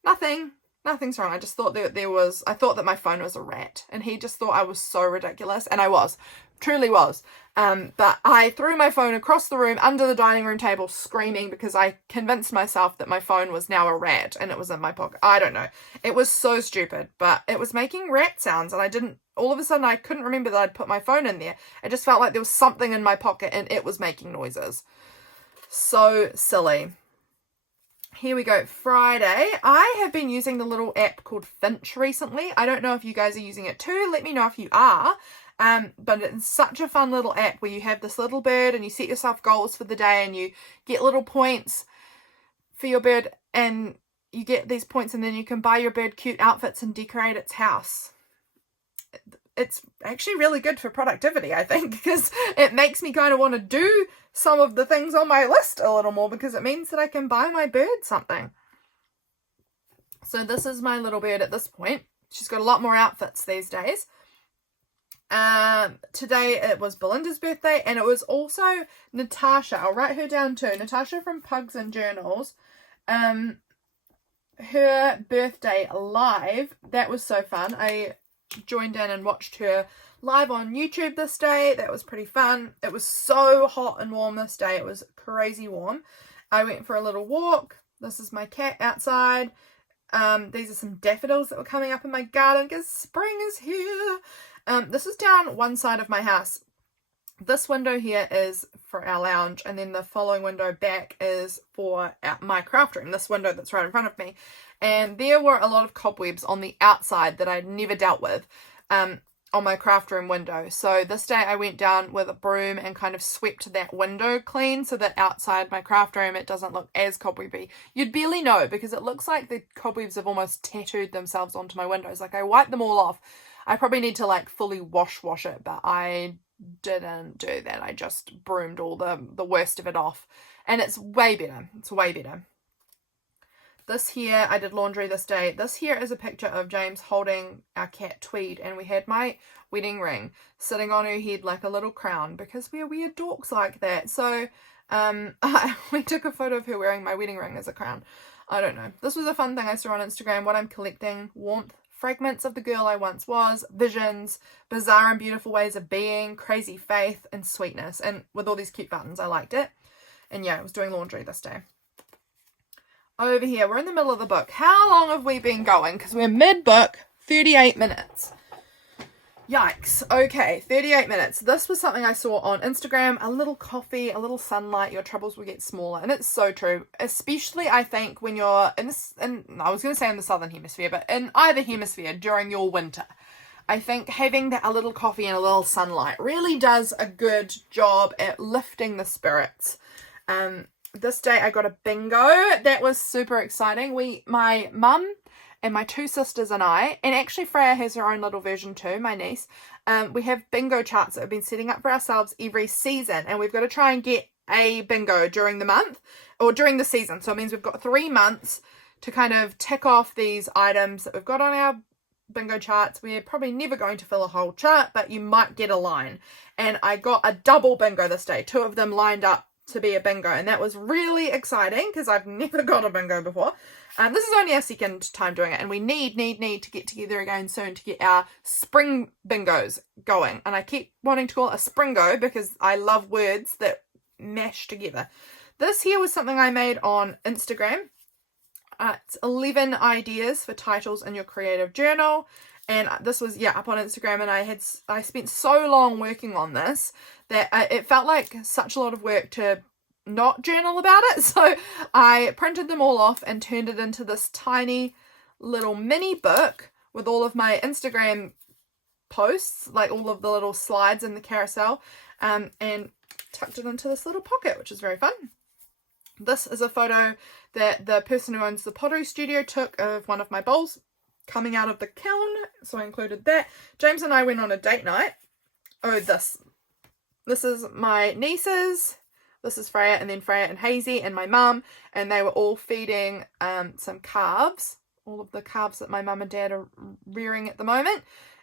nothing. Nothing's wrong. I just thought that I thought that my phone was a rat, and he just thought I was so ridiculous, and I was, truly was. But I threw my phone across the room under the dining room table screaming, because I convinced myself that my phone was now a rat and it was in my pocket. I don't know. It was so stupid, but it was making rat sounds, and all of a sudden I couldn't remember that I'd put my phone in there. It just felt like there was something in my pocket and it was making noises. So silly. Here we go, Friday. I have been using the little app called Finch recently. I don't know if you guys are using it too. Let me know if you are. But it's such a fun little app where you have this little bird and you set yourself goals for the day, and you get little points for your bird, and you get these points, and then you can buy your bird cute outfits and decorate its house. It's actually really good for productivity, I think, because it makes me kind of want to do some of the things on my list a little more, because it means that I can buy my bird something. So this is my little bird at this point. She's got a lot more outfits these days. Today it was Belinda's birthday, and it was also Natasha. I'll write her down too. Natasha from Pugs and Journals. Her birthday live. That was so fun. I joined in and watched her live on YouTube this day. That was pretty fun. It was so hot and warm this day. It was crazy warm. I went for a little walk. This is my cat outside. These are some daffodils that were coming up in my garden because spring is here. This is down one side of my house. This window here is for our lounge, and then the following window back is for my craft room, this window that's right in front of me. And there were a lot of cobwebs on the outside that I'd never dealt with on my craft room window. So this day I went down with a broom and kind of swept that window clean, so that outside my craft room it doesn't look as cobwebby. You'd barely know, because it looks like the cobwebs have almost tattooed themselves onto my windows. Like, I wiped them all off. I probably need to like fully wash it, but I didn't do that. I just broomed all the worst of it off, and it's way better. It's way better. This here, I did laundry this day. This here is a picture of James holding our cat Tweed, and we had my wedding ring sitting on her head like a little crown, because we're weird dorks like that. So we took a photo of her wearing my wedding ring as a crown. I don't know. This was a fun thing I saw on Instagram. What I'm collecting: warmth, fragments of the girl I once was, visions, bizarre and beautiful ways of being, crazy faith, and sweetness. And with all these cute buttons, I liked it. And yeah, I was doing laundry this day. Over here, we're in the middle of the book. How long have we been going? Because we're mid-book, 38 minutes. Yikes. Okay, 38 minutes. This was something I saw on Instagram. A little coffee, a little sunlight, your troubles will get smaller. And it's so true. Especially, I think, when you're I was going to say in the southern hemisphere, but in either hemisphere during your winter. I think having a little coffee and a little sunlight really does a good job at lifting the spirits. This day I got a bingo. That was super exciting. My mum and my two sisters and I, and actually Freya has her own little version too, my niece, we have bingo charts that we've been setting up for ourselves every season, and we've got to try and get a bingo during the month, or during the season. So it means we've got 3 months to kind of tick off these items that we've got on our bingo charts. We're probably never going to fill a whole chart, but you might get a line. And I got a double bingo this day. 2 of them lined up to be a bingo, and that was really exciting because I've never got a bingo before. This is only our second time doing it, and we need to get together again soon to get our spring bingos going. And I keep wanting to call it a springo because I love words that mashed together. This here was something I made on Instagram. It's 11 ideas for titles in your creative journal. And this was, yeah, up on Instagram, and I spent so long working on this that it felt like such a lot of work to not journal about it. So I printed them all off and turned it into this tiny little mini book with all of my Instagram posts, like all of the little slides in the carousel, and tucked it into this little pocket, which is very fun. This is a photo that the person who owns the pottery studio took of one of my bowls coming out of the kiln, so I included that. James and I went on a date night. Oh, this is my nieces. This is Freya, and then Freya and Hazy and my mum, and they were all feeding some calves, all of the calves that my mum and dad are rearing at the moment,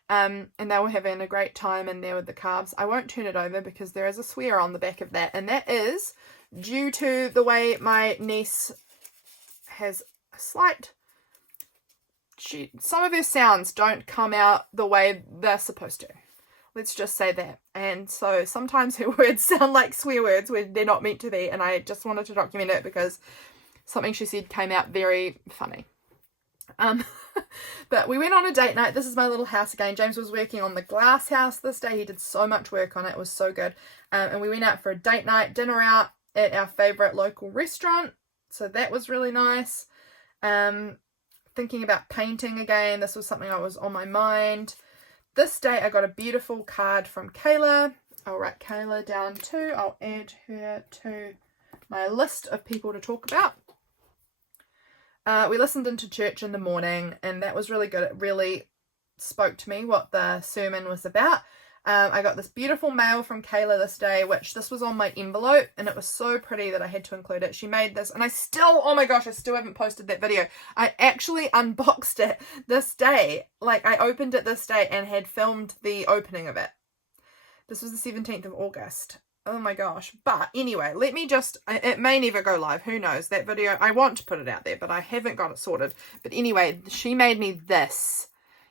and they were having a great time in there with the calves. I won't turn it over because there is a swear on the back of that, and that is due to the way my niece has a slight... some of her sounds don't come out the way they're supposed to. Let's just say that. And so sometimes her words sound like swear words when they're not meant to be, and I just wanted to document it because something she said came out very funny. But we went on a date night. This is my little house again. James was working on the glass house this day. He did so much work on it. It was so good. And we went out for a date night, dinner out at our favourite local restaurant. So that was really nice. Thinking about painting again. This was something that was on my mind. This day I got a beautiful card from Cayla. I'll write Cayla down too. I'll add her to my list of people to talk about. We listened into church in the morning, and that was really good. It really spoke to me what the sermon was about. I got this beautiful mail from Cayla this day, which this was on my envelope, and it was so pretty that I had to include it. She made this, and I still, oh my gosh, I still haven't posted that video. I actually unboxed it this day. Like, I opened it this day and had filmed the opening of it. This was the 17th of August. Oh my gosh. But anyway, let me just, it may never go live. Who knows? That video, I want to put it out there, but I haven't got it sorted. But anyway, she made me this.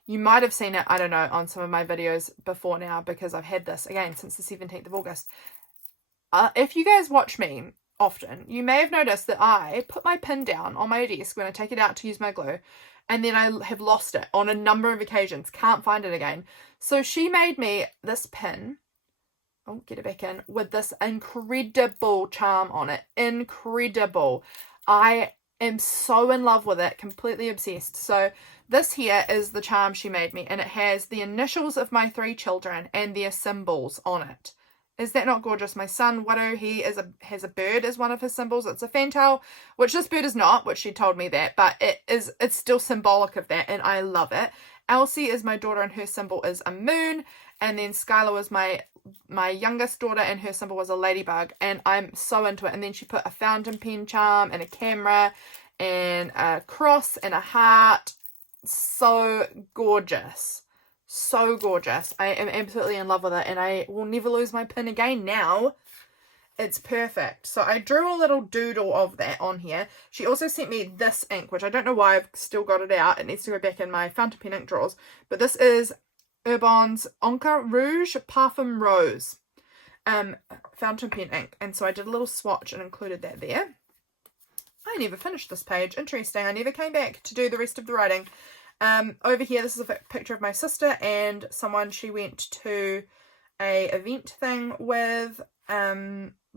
You might have seen it, I don't know, on some of my videos before now, because I've had this, again, since the 17th of August. If you guys watch me often, you may have noticed that I put my pin down on my desk when I take it out to use my glue, and then I have lost it on a number of occasions. Can't find it again. So she made me this pin. Oh, get it back in, with this incredible charm on it. Incredible. I am so in love with it, completely obsessed. So this here is the charm she made me, and it has the initials of my 3 children and their symbols on it. Is that not gorgeous? My son, Widow, he has a bird as one of his symbols. It's a fantail, which this bird is not, which she told me that, but it's still symbolic of that, and I love it. Elsie is my daughter, and her symbol is a moon, and then Skylar was my youngest daughter, and her symbol was a ladybug, and I'm so into it. And then she put a fountain pen charm and a camera and a cross and a heart. So gorgeous. So gorgeous. I am absolutely in love with it, and I will never lose my pin again now. It's perfect. So I drew a little doodle of that on here. She also sent me this ink, which I don't know why I've still got it out. It needs to go back in my fountain pen ink drawers. But this is Urban's Encre Rouge Parfum Rose fountain pen ink. And so I did a little swatch and included that there. I never finished this page. Interesting. I never came back to do the rest of the writing. Over here, this is a picture of my sister and someone she went to a event thing with.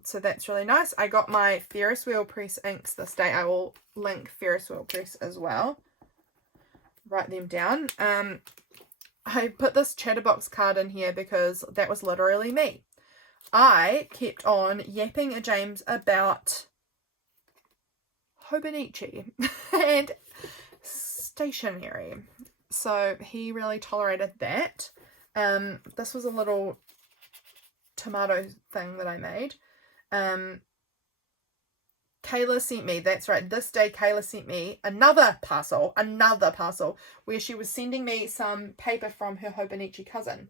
So that's really nice. I got my Ferris wheel press inks this day. I will link Ferris wheel press as well. Write them down. I put this Chatterbox card in here because that was literally me. I kept on yapping at James about Hobonichi and Stationery. So he really tolerated that. This was a little tomato thing that I made. Cayla sent me, that's right, this day Cayla sent me another parcel where she was sending me some paper from her Hobonichi cousin,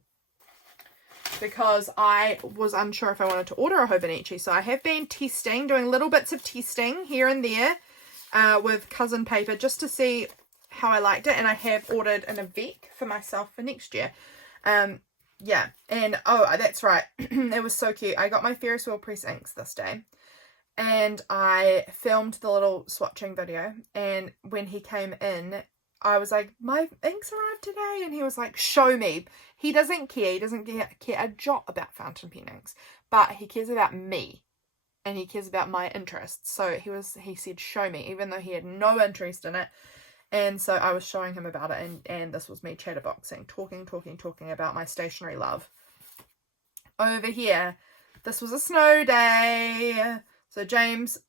because I was unsure if I wanted to order a Hobonichi. So I have been testing, doing little bits of testing here and there with cousin paper just to see how I liked it, and I have ordered an Avec for myself for next year. yeah, and oh, that's right. It was so cute. I got my Ferris wheel press inks this day, and I filmed the little swatching video, and when he came in, I was like, my inks arrived today, and he was like, show me. He doesn't care. He doesn't care a jot about fountain pen inks, but he cares about me, and he cares about my interests. So he said, show me, even though he had no interest in it. And so I was showing him about it, and this was me chatterboxing, talking about my stationery love. Over here, this was a snow day. So James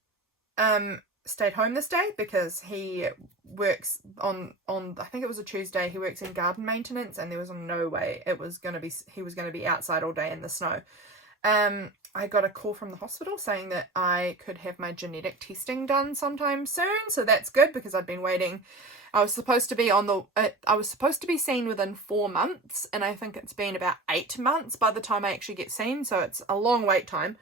stayed home this day because he works on I think it was a Tuesday. He works in garden maintenance, and there was no way he was going to be outside all day in the snow. I got a call from the hospital saying that I could have my genetic testing done sometime soon, so that's good because I've been waiting. I was supposed to be seen within 4 months, and I think it's been about 8 months by the time I actually get seen, so it's a long wait time.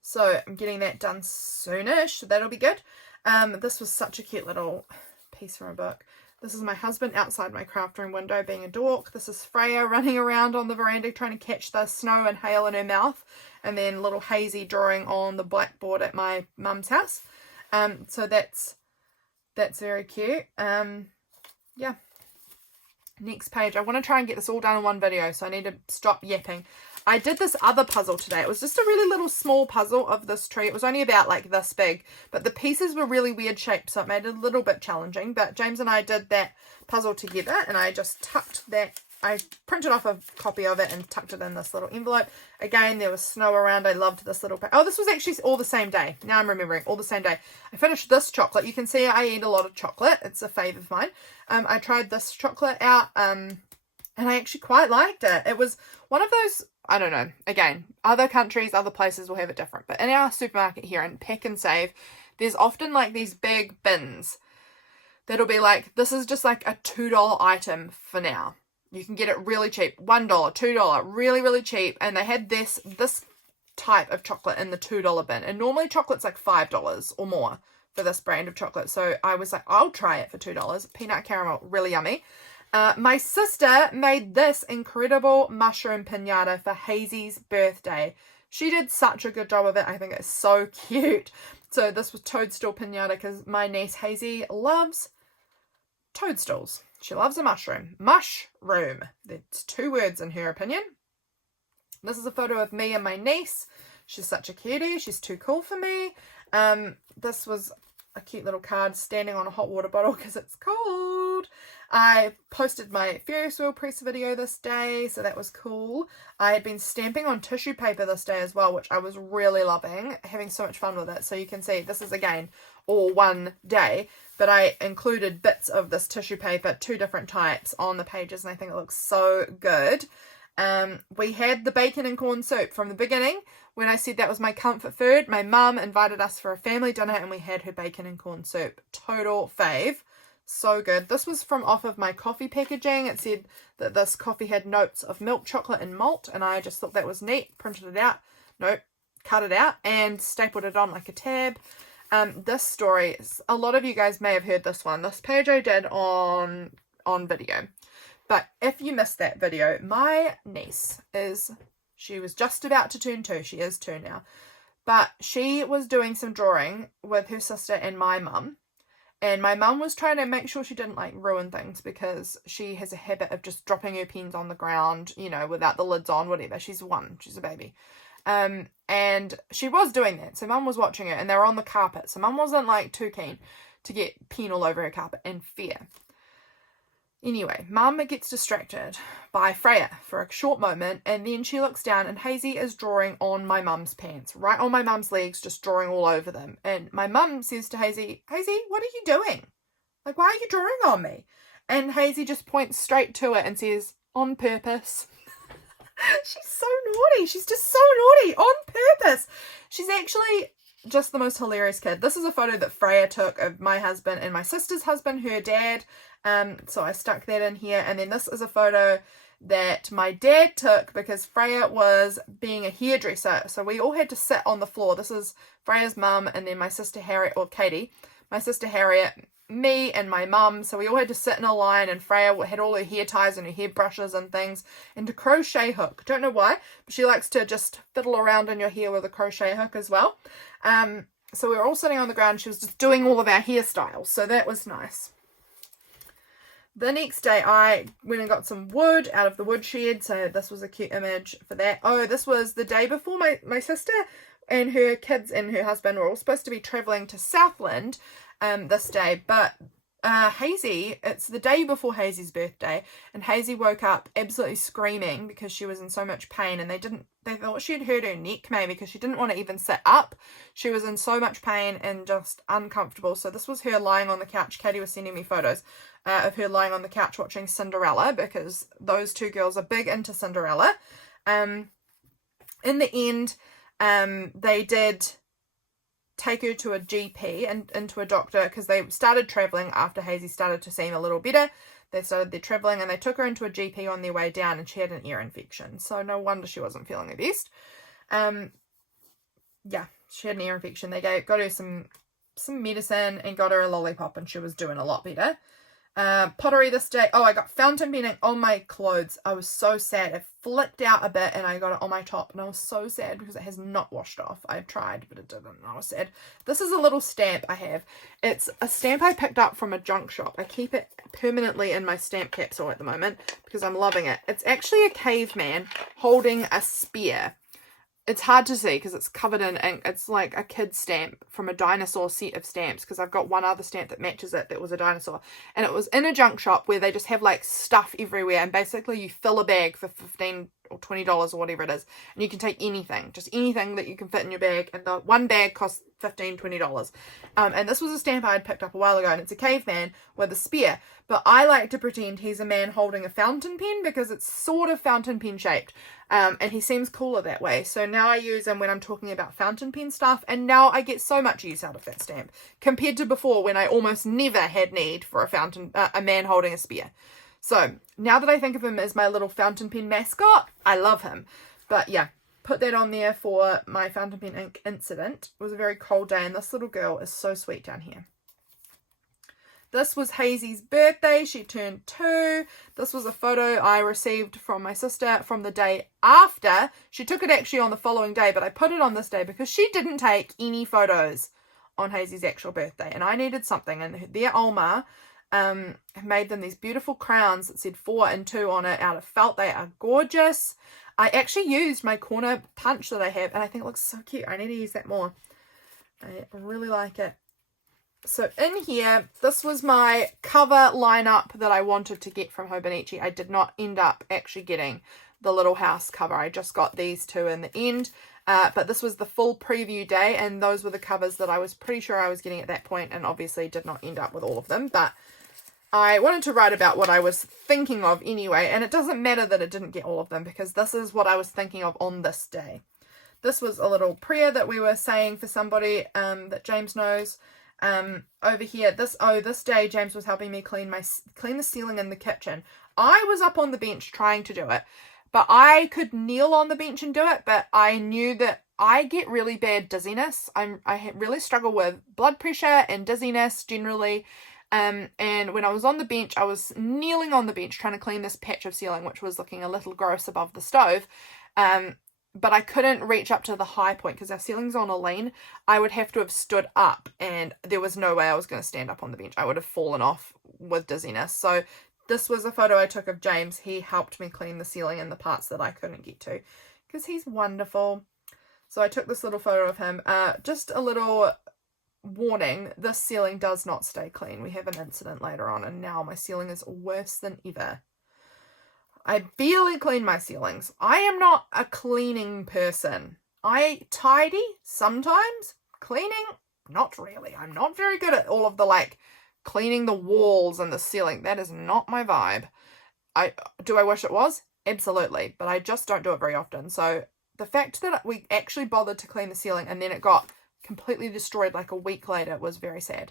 So I'm getting that done soonish, so that'll be good. This was such a cute little piece from a book. This is my husband outside my craft room window being a dork. This is Freya running around on the veranda trying to catch the snow and hail in her mouth. And then little Hazy drawing on the blackboard at my mum's house. So that's very cute. Yeah. Next page. I want to try and get this all done in one video, so I need to stop yapping. I did this other puzzle today. It was just a really little small puzzle of this tree. It was only about like this big, but the pieces were really weird shapes, so it made it a little bit challenging. But James and I did that puzzle together, and I just tucked that. I printed off a copy of it and tucked it in this little envelope. Again, there was snow around. I loved this little... Oh, this was actually all the same day. Now I'm remembering. All the same day. I finished this chocolate. You can see I eat a lot of chocolate. It's a fave of mine. I tried this chocolate out, and I actually quite liked it. It was one of those... I don't know. Again, other countries, other places will have it different. But in our supermarket here in Pack and Save, there's often like these big bins that'll be like, this is just like a $2 item for now. You can get it really cheap. $1, $2, really, really cheap. And they had this type of chocolate in the $2 bin. And normally chocolate's like $5 or more for this brand of chocolate. So I was like, I'll try it for $2. Peanut caramel, really yummy. My sister made this incredible mushroom piñata for Hazy's birthday. She did such a good job of it. I think it's so cute. So this was toadstool piñata because my niece Hazy loves toadstools. She loves a mushroom. Mushroom. There's 2 words in her opinion. This is a photo of me and my niece. She's such a cutie. She's too cool for me. This was a cute little card standing on a hot water bottle because it's cold. I posted my Ferris wheel press video this day, so that was cool. I had been stamping on tissue paper this day as well, which I was really loving, having so much fun with it. So you can see this is, again, all one day, but I included bits of this tissue paper, 2 different types, on the pages, and I think it looks so good. We had the bacon and corn soup from the beginning. When I said that was my comfort food, my mum invited us for a family dinner and we had her bacon and corn soup. Total fave. So good. This was from off of my coffee packaging. It said that this coffee had notes of milk chocolate and malt, and I just thought that was neat. Printed it out. Nope. Cut it out and stapled it on like a tab. This story, a lot of you guys may have heard this one. This page I did on video. But if you missed that video, my niece she was just about to turn 2. She is 2 now. But she was doing some drawing with her sister and my mum. And my mum was trying to make sure she didn't like ruin things because she has a habit of just dropping her pens on the ground, you know, without the lids on, whatever. She's 1. She's a baby. And she was doing that. So mum was watching her and they were on the carpet. So mum wasn't like too keen to get pen all over her carpet in fear. Anyway, mum gets distracted by Freya for a short moment, and then she looks down and Hazy is drawing on my mum's pants, right on my mum's legs, just drawing all over them. And my mum says to Hazy, Hazy, what are you doing? Like, why are you drawing on me? And Hazy just points straight to it and says, on purpose. She's so naughty. She's just so naughty. On purpose. She's actually just the most hilarious kid. This is a photo that Freya took of my husband and my sister's husband, her dad. So I stuck that in here. And then this is a photo that my dad took because Freya was being a hairdresser. So we all had to sit on the floor. This is Freya's mum and then my sister Harriet, or Katie. My sister Harriet me and my mum, so we all had to sit in a line, and Freya had all her hair ties and her hair brushes and things, and a crochet hook. Don't know why, but she likes to just fiddle around in your hair with a crochet hook as well. So we were all sitting on the ground. She was just doing all of our hairstyles, so that was nice. The next day I went and got some wood out of the woodshed, so this was a cute image for that. Oh, this was the day before my sister and her kids and her husband were all supposed to be travelling to Southland this day, but Hazy, it's the day before Hazy's birthday, and Hazy woke up absolutely screaming because she was in so much pain, and they thought she had hurt her neck maybe because she didn't want to even sit up. She was in so much pain and just uncomfortable. So this was her lying on the couch. Katie was sending me photos of her lying on the couch watching Cinderella, because those two girls are big into Cinderella. In the end, they did take her to a GP and into a doctor, because they started travelling after Hazy started to seem a little better. They started their travelling, and they took her into a GP on their way down, and she had an ear infection. So no wonder she wasn't feeling her best. Yeah, she had an ear infection. They got her some medicine and got her a lollipop, and she was doing a lot better. Pottery this day. Oh, I got fountain penning on my clothes. I was so sad. It flicked out a bit and I got it on my top, and I was so sad because it has not washed off. I tried, but it didn't. I was sad. This is a little stamp I have. It's a stamp I picked up from a junk shop. I keep it permanently in my stamp capsule at the moment because I'm loving it. It's actually a caveman holding a spear. It's hard to see because it's covered in ink. It's like a kid's stamp from a dinosaur set of stamps, because I've got one other stamp that matches it that was a dinosaur. And it was in a junk shop where they just have like stuff everywhere, and basically you fill a bag for $15 or $20 or whatever it is, and you can take anything, just anything that you can fit in your bag, and the one bag costs $15, $20. And this was a stamp I had picked up a while ago, and it's a caveman with a spear, but I like to pretend he's a man holding a fountain pen because it's sort of fountain pen shaped. And he seems cooler that way. So now I use him when I'm talking about fountain pen stuff. And now I get so much use out of that stamp compared to before, when I almost never had need for a man holding a spear. So now that I think of him as my little fountain pen mascot, I love him. But yeah, put that on there for my fountain pen ink incident. It was a very cold day, and this little girl is so sweet down here. This was Hazy's birthday. She turned 2. This was a photo I received from my sister from the day after. She took it actually on the following day, but I put it on this day because she didn't take any photos on Hazy's actual birthday, and I needed something. And their Oma made them these beautiful crowns that said 4 and 2 on it out of felt. They are gorgeous. I actually used my corner punch that I have, and I think it looks so cute. I need to use that more. I really like it. So in here, this was my cover lineup that I wanted to get from Hobonichi. I did not end up actually getting the little house cover. I just got these two in the end. But this was the full preview day, and those were the covers that I was pretty sure I was getting at that point, and obviously did not end up with all of them. But I wanted to write about what I was thinking of anyway, and it doesn't matter that it didn't get all of them, because this is what I was thinking of on this day. This was a little prayer that we were saying for somebody that James knows. Over here, this day James was helping me clean the ceiling in the kitchen. I was up on the bench trying to do it, but I could kneel on the bench and do it, but I knew that I get really bad dizziness. I really struggle with blood pressure and dizziness generally. And when I was on the bench, I was kneeling on the bench trying to clean this patch of ceiling, which was looking a little gross above the stove. But I couldn't reach up to the high point because our ceiling's on a lean. I would have to have stood up, and there was no way I was going to stand up on the bench. I would have fallen off with dizziness. So this was a photo I took of James. He helped me clean the ceiling in the parts that I couldn't get to, because he's wonderful. So I took this little photo of him. Just a little warning, this ceiling does not stay clean. We have an incident later on, and now my ceiling is worse than ever. I barely clean my ceilings. I am not a cleaning person. I tidy sometimes. Cleaning, not really. I'm not very good at all of the cleaning the walls and the ceiling. That is not my vibe. Do I wish it was? Absolutely. But I just don't do it very often. So the fact that we actually bothered to clean the ceiling and then it got completely destroyed like a week later was very sad.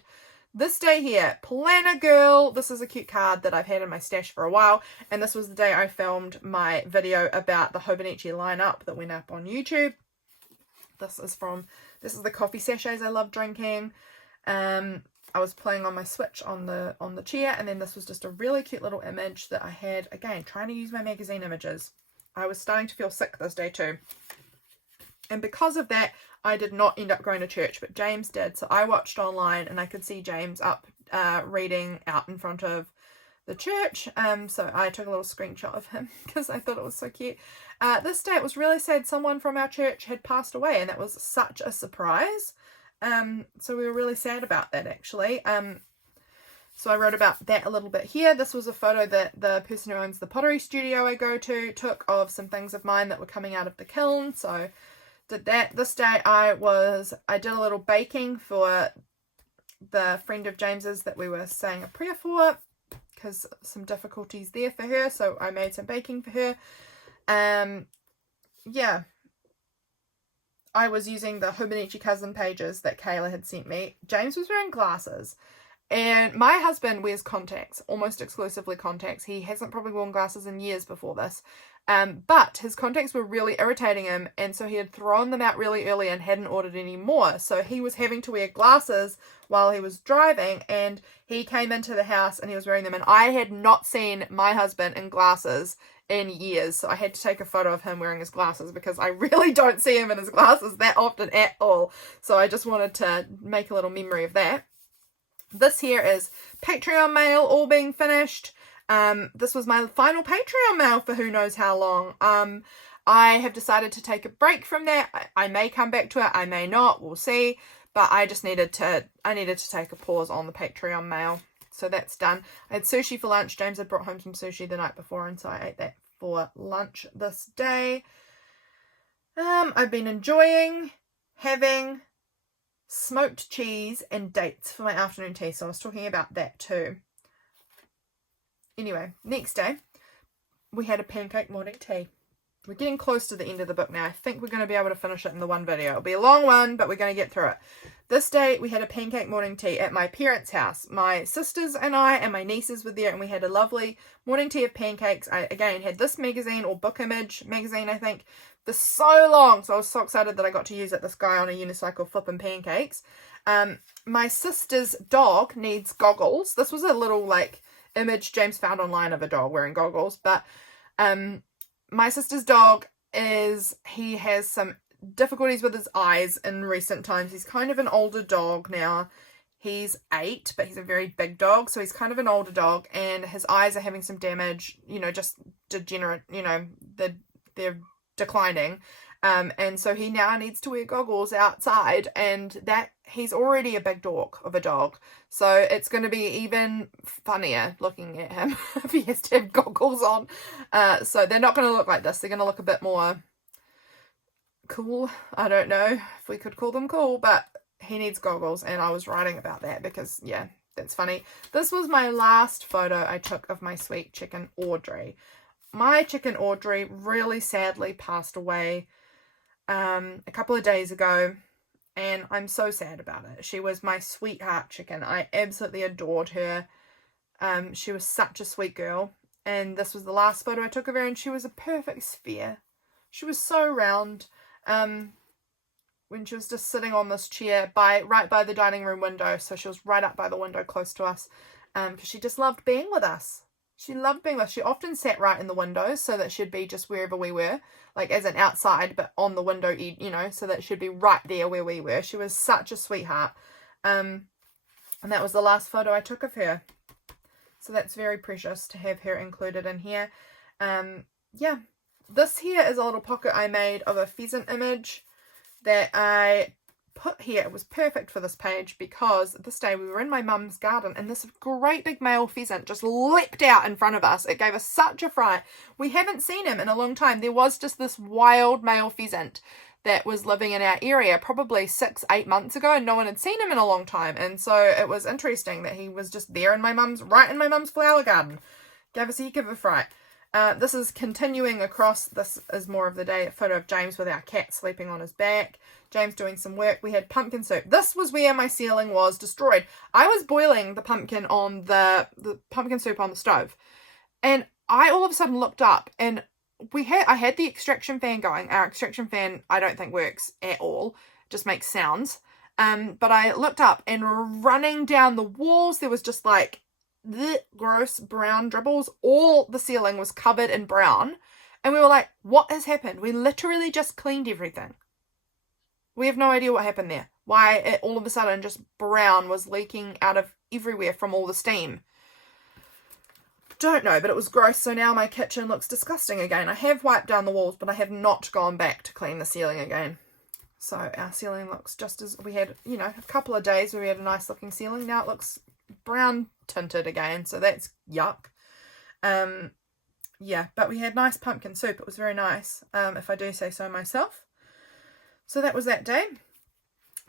This day here, Planner Girl. This is a cute card that I've had in my stash for a while, and this was the day I filmed my video about the Hobonichi lineup that went up on YouTube. This is the coffee sachets I love drinking. I was playing on my Switch on the chair, and then this was just a really cute little image that I had, again, trying to use my magazine images. I was starting to feel sick this day too. And because of that, I did not end up going to church, but James did. So I watched online, and I could see James up reading out in front of the church. So I took a little screenshot of him because I thought it was so cute. This day it was really sad. Someone from our church had passed away, and that was such a surprise. So we were really sad about that, actually. So I wrote about that a little bit here. This was a photo that the person who owns the pottery studio I go to took of some things of mine that were coming out of the kiln. So did that. This day I did a little baking for the friend of James's that we were saying a prayer for, because some difficulties there for her. So I made some baking for her. Yeah. I was using the Hobonichi cousin pages that Cayla had sent me. James was wearing glasses. And my husband wears contacts, almost exclusively contacts. He hasn't probably worn glasses in years before this. But his contacts were really irritating him, and so he had thrown them out really early and hadn't ordered any more. So he was having to wear glasses while he was driving, and he came into the house and he was wearing them. And I had not seen my husband in glasses in years, so I had to take a photo of him wearing his glasses because I really don't see him in his glasses that often at all. So I just wanted to make a little memory of that. This here is Patreon mail all being finished. This was my final Patreon mail for who knows how long. I have decided to take a break from that. I may come back to it, I may not, we'll see. But I needed to take a pause on the Patreon mail. So that's done. I had sushi for lunch. James had brought home some sushi the night before, and so I ate that for lunch this day. I've been enjoying having smoked cheese and dates for my afternoon tea, so I was talking about that too. Anyway, next day we had a pancake morning tea. We're getting close to the end of the book now. I think we're going to be able to finish it in the one video. It'll be a long one, but we're going to get through it. This day we had a pancake morning tea at my parents' house. My sisters and I and my nieces were there, and we had a lovely morning tea of pancakes. I again had this magazine, or Book Image magazine, I think, for so long. So I was so excited that I got to use it. This guy on a unicycle flipping pancakes. My sister's dog needs goggles. This was a little image James found online of a dog wearing goggles, but my sister's dog he has some difficulties with his eyes in recent times. He's kind of an older dog now. He's 8, but he's a very big dog, so he's kind of an older dog, and his eyes are having some damage, just degenerate, they're declining. And so he now needs to wear goggles outside, and that he's already a big dog of a dog. So it's going to be even funnier looking at him if he has to have goggles on. So they're not going to look like this. They're going to look a bit more cool. I don't know if we could call them cool, but he needs goggles, and I was writing about that because, yeah, that's funny. This was my last photo I took of my sweet chicken Audrey. My chicken Audrey really sadly passed away a couple of days ago, and I'm so sad about it. She was my sweetheart chicken. I absolutely adored her. She was such a sweet girl, and this was the last photo I took of her, and she was a perfect sphere. She was so round. When she was just sitting on this chair right by the dining room window, so she was right up by the window close to us, because she just loved being with us. She loved being with us. She often sat right in the window so that she'd be just wherever we were, as an outside, but on the window, so that she'd be right there where we were. She was such a sweetheart. And that was the last photo I took of her. So that's very precious to have her included in here. Yeah. This here is a little pocket I made of a pheasant image that I put here. It was perfect for this page because this day we were in my mum's garden, and this great big male pheasant just leapt out in front of us. It gave us such a fright. We haven't seen him in a long time. There was just this wild male pheasant that was living in our area probably 6-8 months ago, and no one had seen him in a long time. And so it was interesting that he was just there right in my mum's flower garden. Gave us a heck of a fright. This is continuing across. This is more of the day, a photo of James with our cat sleeping on his back. James doing some work. We had pumpkin soup. This was where my ceiling was destroyed. I was boiling the pumpkin on the pumpkin soup on the stove, and I all of a sudden looked up, and I had the extraction fan going. Our extraction fan I don't think works at all. It just makes sounds. But I looked up, and running down the walls, there was just like the gross brown dribbles. All the ceiling was covered in brown. And we were like, what has happened? We literally just cleaned everything. We have no idea what happened there. Why it all of a sudden just brown was leaking out of everywhere from all the steam. Don't know, but it was gross. So now my kitchen looks disgusting again. I have wiped down the walls, but I have not gone back to clean the ceiling again. So our ceiling looks just as we had, you know, a couple of days where we had a nice looking ceiling. Now it looks brown tinted again. So that's yuck. Yeah, but we had nice pumpkin soup. It was very nice, if I do say so myself. So that was that day.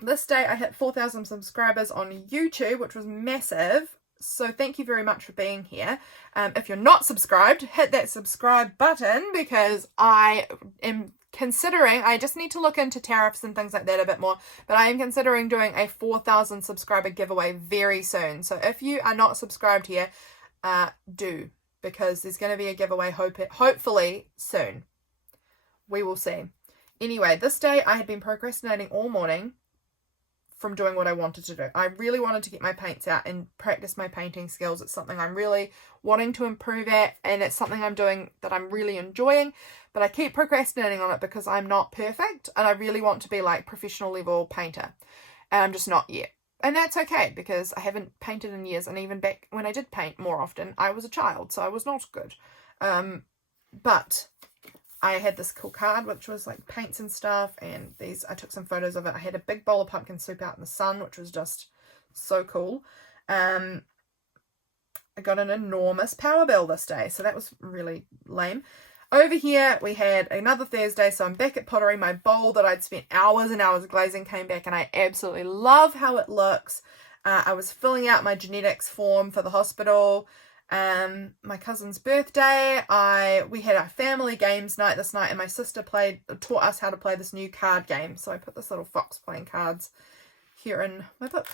This day I hit 4,000 subscribers on YouTube, which was massive. So thank you very much for being here. If you're not subscribed, hit that subscribe button, because I am considering, I just need to look into tariffs and things like that a bit more, but I am considering doing a 4,000 subscriber giveaway very soon. So if you are not subscribed here, do, because there's going to be a giveaway hopefully soon. We will see. Anyway, this day I had been procrastinating all morning from doing what I wanted to do. I really wanted to get my paints out and practice my painting skills. It's something I'm really wanting to improve at, and it's something I'm doing that I'm really enjoying, but I keep procrastinating on it because I'm not perfect, and I really want to be like professional level painter, and I'm just not yet. And that's okay, because I haven't painted in years, and even back when I did paint more often, I was a child, so I was not good. But I had this cool card, which was like paints and stuff, and these, I took some photos of it. I had a big bowl of pumpkin soup out in the sun, which was just so cool. I got an enormous power bill this day, so that was really lame. Over here, we had another Thursday, so I'm back at pottery. My bowl that I'd spent hours and hours glazing came back, and I absolutely love how it looks. I was filling out my genetics form for the hospital. My cousin's birthday, we had our family games night this night, and my sister taught us how to play this new card game. So I put this little fox playing cards here in my book.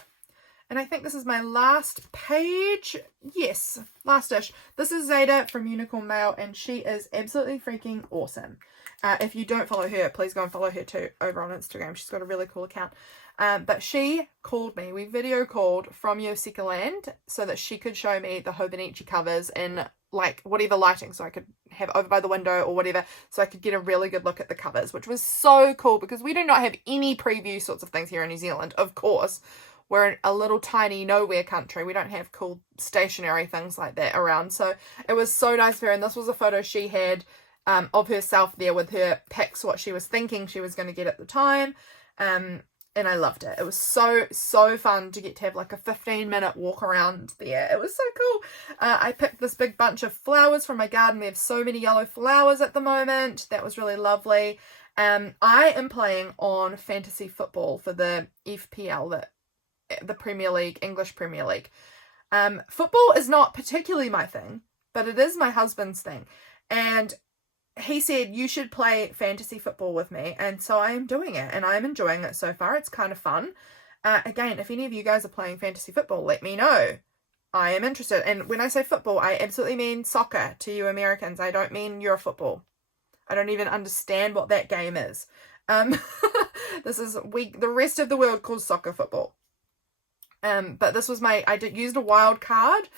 And I think this is my last page. Yes, last-ish. This is Zaida from Unicorn Mail, and she is absolutely freaking awesome. If you don't follow her, please go and follow her too over on Instagram. She's got a really cool account. But she called me. We video called from Yosika Land so that she could show me the Hobonichi covers in like whatever lighting, so I could have over by the window or whatever, so I could get a really good look at the covers, which was so cool because we do not have any preview sorts of things here in New Zealand, of course. We're in a little tiny nowhere country. We don't have cool stationery things like that around. So it was so nice of her. And this was a photo she had of herself there with her picks, what she was thinking she was going to get at the time. And I loved it. It was so fun to get to have like a 15-minute walk around there. It was so cool. I picked this big bunch of flowers from my garden. We have so many yellow flowers at the moment. That was really lovely. I am playing on fantasy football for the FPL, the Premier League, English Premier League. Football is not particularly my thing, but it is my husband's thing. And he said, you should play fantasy football with me. And so I am doing it, and I'm enjoying it so far. It's kind of fun. Again, if any of you guys are playing fantasy football, let me know. I am interested. And when I say football, I absolutely mean soccer to you Americans. I don't mean Eurofootball. I don't even understand what that game is. This is the rest of the world calls soccer football. But this was used a wild card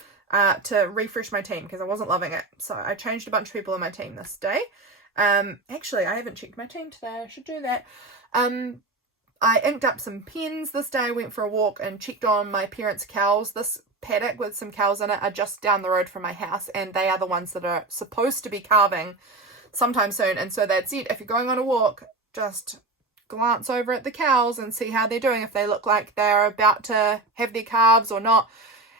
to refresh my team because I wasn't loving it. So I changed a bunch of people in my team this day. Actually, I haven't checked my team today. I should do that. I inked up some pens this day. I went for a walk and checked on my parents' cows. This paddock with some cows in it are just down the road from my house, and they are the ones that are supposed to be calving sometime soon. And so that's it. If you're going on a walk, just glance over at the cows and see how they're doing. If they look like they're about to have their calves or not,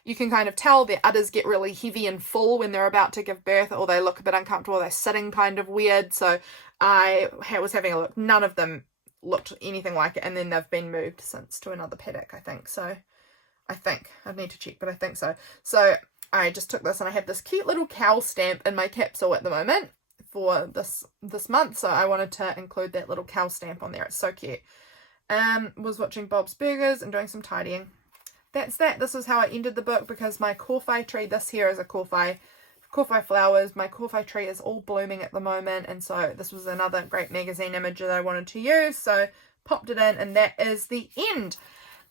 you can kind of tell their udders get really heavy and full when they're about to give birth, or they look a bit uncomfortable, they're sitting kind of weird. So I was having a look. None of them looked anything like it, and then they've been moved since to another paddock, I think. So I'd need to check, but I think so. So I just took this, and I have this cute little cow stamp in my capsule at the moment for this month, so I wanted to include that little cow stamp on there. It's so cute. Was watching Bob's Burgers and doing some tidying. That's that. This is how I ended the book, because my Corfi tree, this here is a Corfi flowers. My Corfi tree is all blooming at the moment, and so this was another great magazine image that I wanted to use, so popped it in, and that is the end.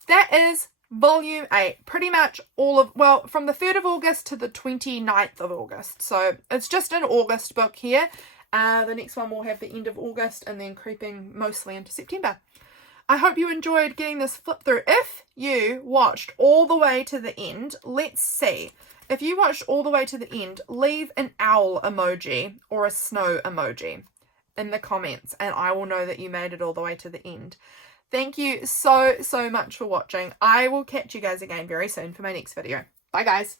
that is volume 8. Pretty much all of, well, from the 3rd of August to the 29th of August. So it's just an August book here. The next one will have the end of August and then creeping mostly into September. I hope you enjoyed getting this flip through. If you watched all the way to the end, let's see. If you watched all the way to the end, leave an owl emoji or a snow emoji in the comments and I will know that you made it all the way to the end. Thank you so much for watching. I will catch you guys again very soon for my next video. Bye guys.